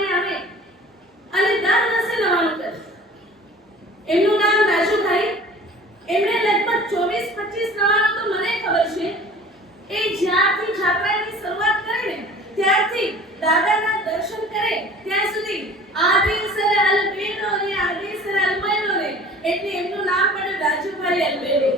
અહીં આવે અને દર વર્ષે નવાનું કરે. એમનું નામ રાજુભાઈ. એમણે લગભગ 24-25 નવાનું તો મને ખબર છે. એ જ્યારથી જાત્રાની શરૂઆત કરે ને ત્યારથી દાદાના દર્શન કરે ત્યાં સુધી આદેસર અલબેલો ને આદેસર અલબેલો ને એટલે એમનું નામ પડ્યું રાજુભાઈ અલબેલો.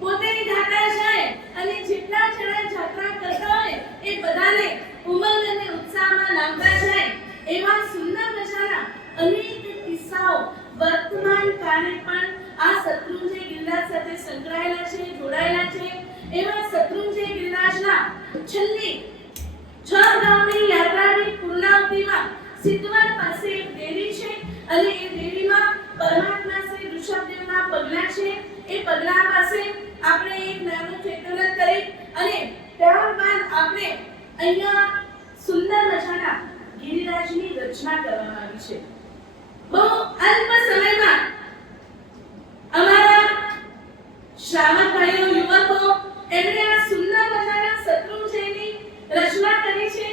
પોતે જાત્રા જાય અને જેટલા જણા જાત્રા કરતા હોય એ બધાને ઉમંગ અને ઉત્સાહમાં લાવતા જાય. એવા સુંદર મજાના અનેક કિસ્સાઓ વર્તમાન કાળે પણ આ શત્રુંજય ગિરિરાજ સાથે સંકળાયેલા છે, જોડાયેલા છે. એવા શત્રુંજય ગિરિરાજના છેલ્લી 6 ગામની યાત્રાની પૂર્ણાવતિમાં સિદ્ધવડ પાસે એક દેરી છે અને એ દેરીમાં પરમાત્મા શ્રી ઋષભદેવના પગલા છે. એ પગલા પાસે આપણે એક નાનું ચેતન કરી અને ત્યારબાદ આપણે અહીંયા સુંદર મજાના ગિરિરાજની રચના કરવામાં આવી છે. બહુ અલ્પ સમયમાં અમારા શ્રાવક ભાઈઓ, યુવકો એમણે આ સુંદર મજાના શત્રુંજયની રચના કરી છે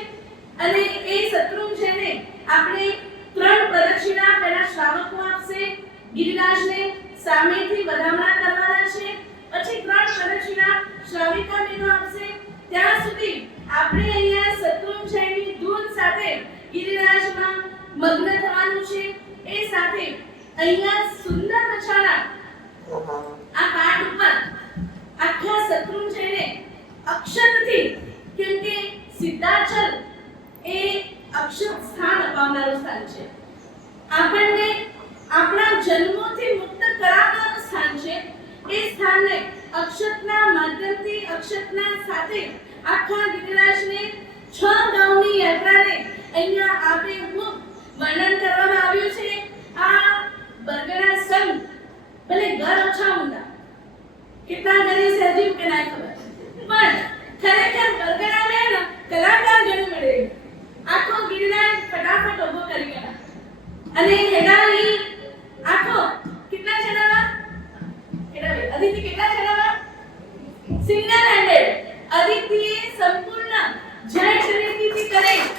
અને એ શત્રુંજયને આપણે 3 પ્રદક્ષિણા પહેલા શ્રાવકો આપશે, ગિરિરાજને સામેથી વધામણા કરવાના છે. પછી 3 પ્રદક્ષિણા શ્રાવિકા બહેનો આપશે. ત્યાં સુધી આપણે અહીંયા શત્રુંજયની ધૂન સાથે ગિરિરાજમાં મગ્ન થવાનું છે. એ સાથે અહીંયા સુંદર મજાના આ પાઠ ઉપર આખા શત્રુંજયને અક્ષતથી, કેમ કે સિદ્ધાચલ એ અક્ષત સ્થાન અપાવનારું સ્થાન છે. આપણને આપણા જન્મોથી મુક્ત કરાવનારું સ્થાન છે. એ સ્થાનને અક્ષતના માધ્યમથી, અક્ષતના સાથે આખા ગિરિરાજને 6 ગામની યાત્રાને અહીંયા આબેહૂબ વર્ણન કરવામાં આવ્યું છે. આ બરગડા સંઘ ભલે ઘર ઓછા ઊંડા, કેટલા ઘરે સહેજી કે ના ખબર, પણ ખરેખર બરગડામાં ને કલાકાર ઘણી મળે. આખો ગિરિરાજ ફટાફટ ઉભો કરી ગયા અને હેડાવી આખો કેટલા જણાવા હેડાવી અદિતિ કેટલા જણાવા સિંગલ હેન્ડેડ અદિતિએ સંપૂર્ણ જય શરીરથી કરે અને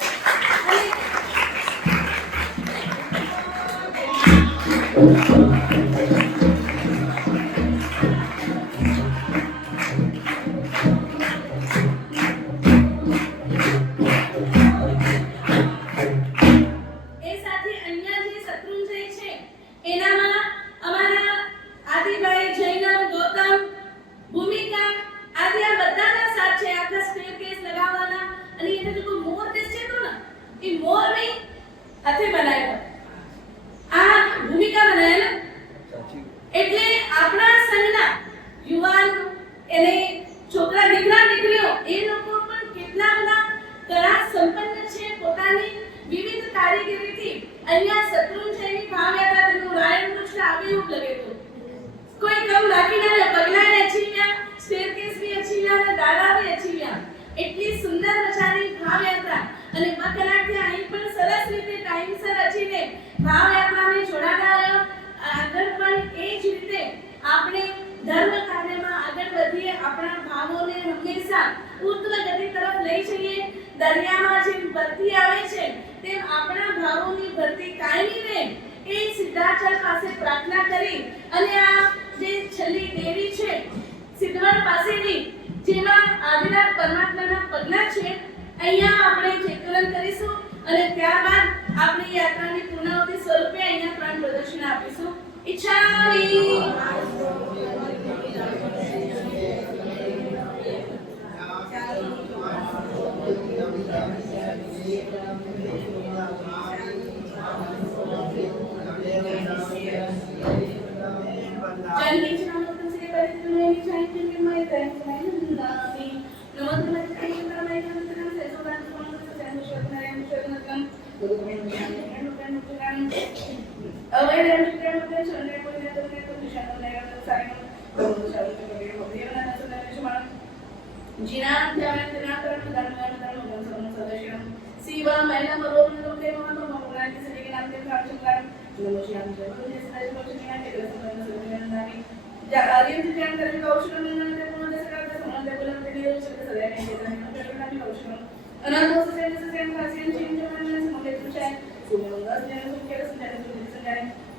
દરિયામાં જેમ ભરતી આવે છે તેમ આપણા ભાવોની ભરતી કાયમી રહે એ સિદ્ધાચલ પાસે પ્રાર્થના કરી અને આ જે છેલ્લી દેવી છે સિદ્ધવડ પાસેની જેમાં આવેલા પરમાત્માના પગલા છે અહીંયા આપણે ચેતન કરીશું અને ત્યારબાદ આપણી યાત્રાની પૂર્ણાવતિ સ્વરૂપે અહીંયા 3 પ્રદક્ષિણા આપીશું. ઈચ્છામી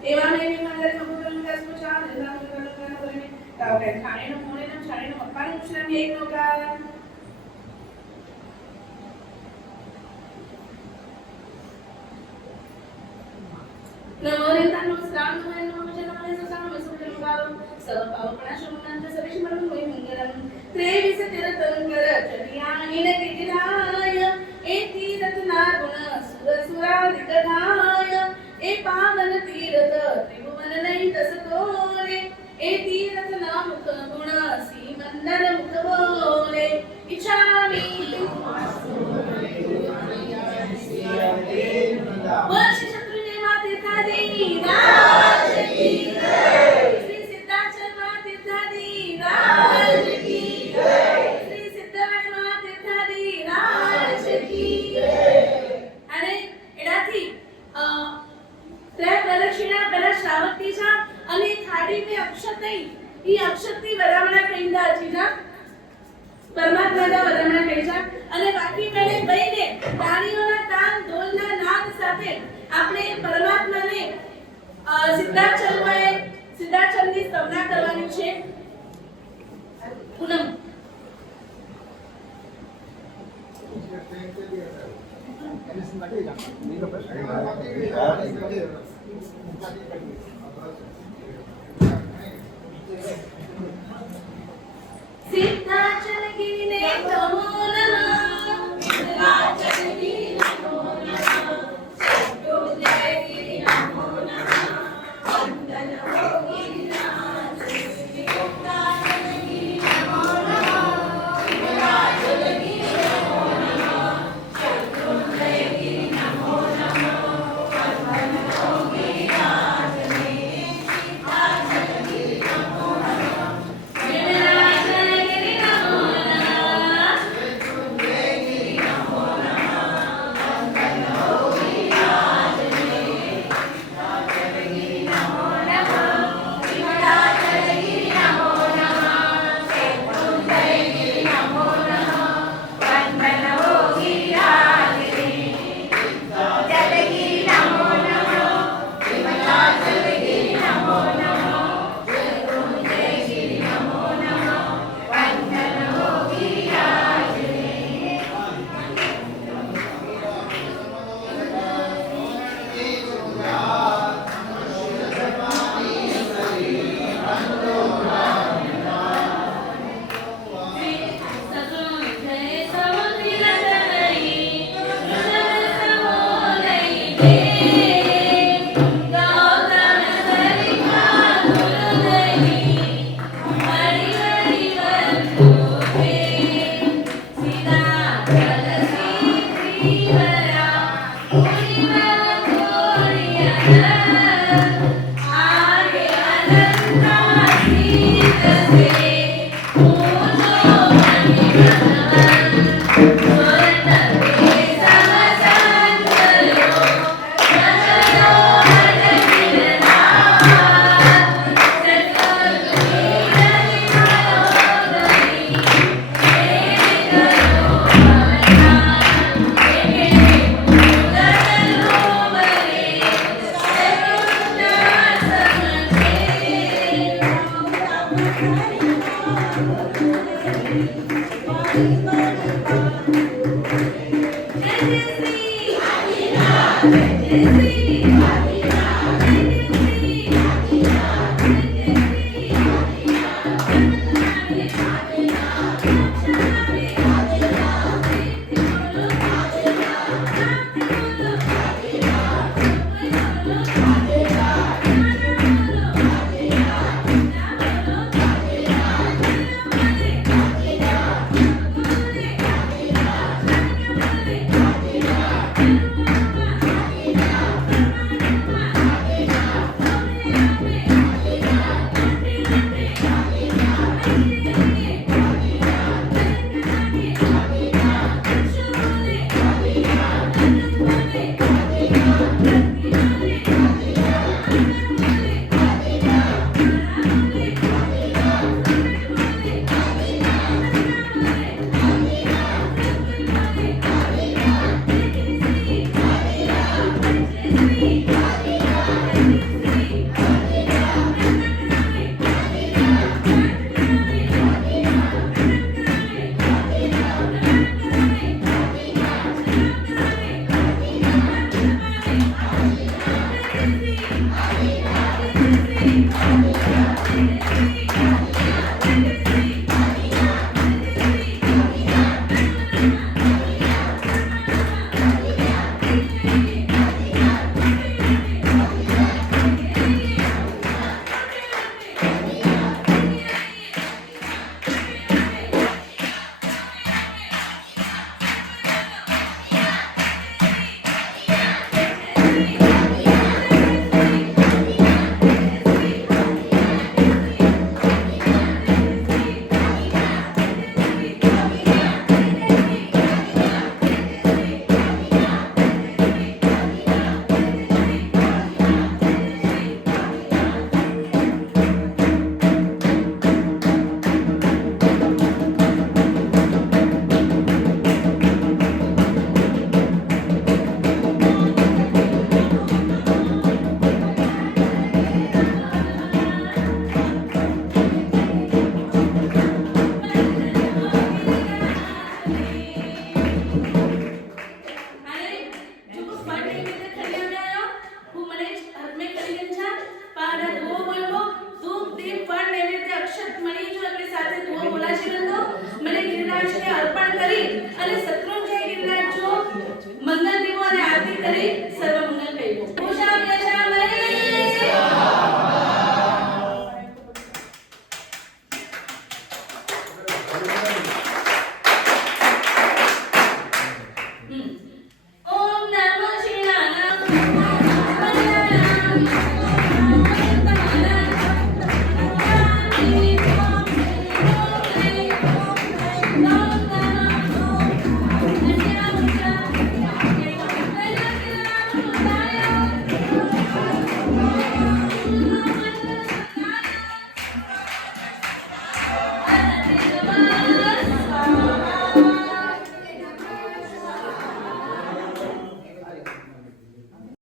એવા મેં મંગળ કબૂતરનું કાસકો ચાલ એલા મંગળ કાન કરીને તાવ કે ખાણીનો મોણેનો છાણીનો મપ્પાની ઉછરાની એક નોકાર નવરેતાનો શ્રામ નવનો જનમને સસાનો મેસુજન ગારો સર્વ પાવપણા શમનાંત સરેશ મરમ કોઈ મંગળમ ત્રેવિસ તિરતંગર ચરિયા ઇન કિરાય એ તીરથના ગુણ સુરસુરાદિકધાય એ પાવન તીરથ ત્રિભુવન નહીં તસતોરે એ તીરથના મુખ ગુણ શ્રીમંદર મુખ બોલે ઈચ્છામી વર્ષ શત્રુને માતે થાદી રાજ કી જય શ્રી સિદ્ધાચલ માતે થાદી રાજ કી જય શ્રી સિદ્ધવડ માતે થાદી રાજ કી જય અને એનાથી ત્રણ પ્રદક્ષિણા પહેલા શ્રાવકતી જા અને થાળી મે અક્ષતઈ ઈ અક્ષતની વરામણા કઈંદા છીના પરમાત્માના વરામણા કઈજા અને બાકી મેળે બઈને તાળીઓના તાન ઢોલના નાદ સાથે આપણે પરમાત્માને સિદ્ધાચલની સ્તવના કરવાની છે પૂનમ સિદ્ધાચલ ગિરિને નમો નમઃ સિદ્ધાચલ ગિરિ નમો નમઃ સત્યોદય ગિરિ નમો નમઃ વંદન હો ગિરિનાથ સિદ્ધાચલ ગિરિ નમો નમઃ સિદ્ધાચલ ગિરિ નમો નમઃ સત્યોદય ગિરિ નમો નમઃ વંદન હો ગિરિનાથ સિદ્ધાચલ ગિરિ નમો Jai Shri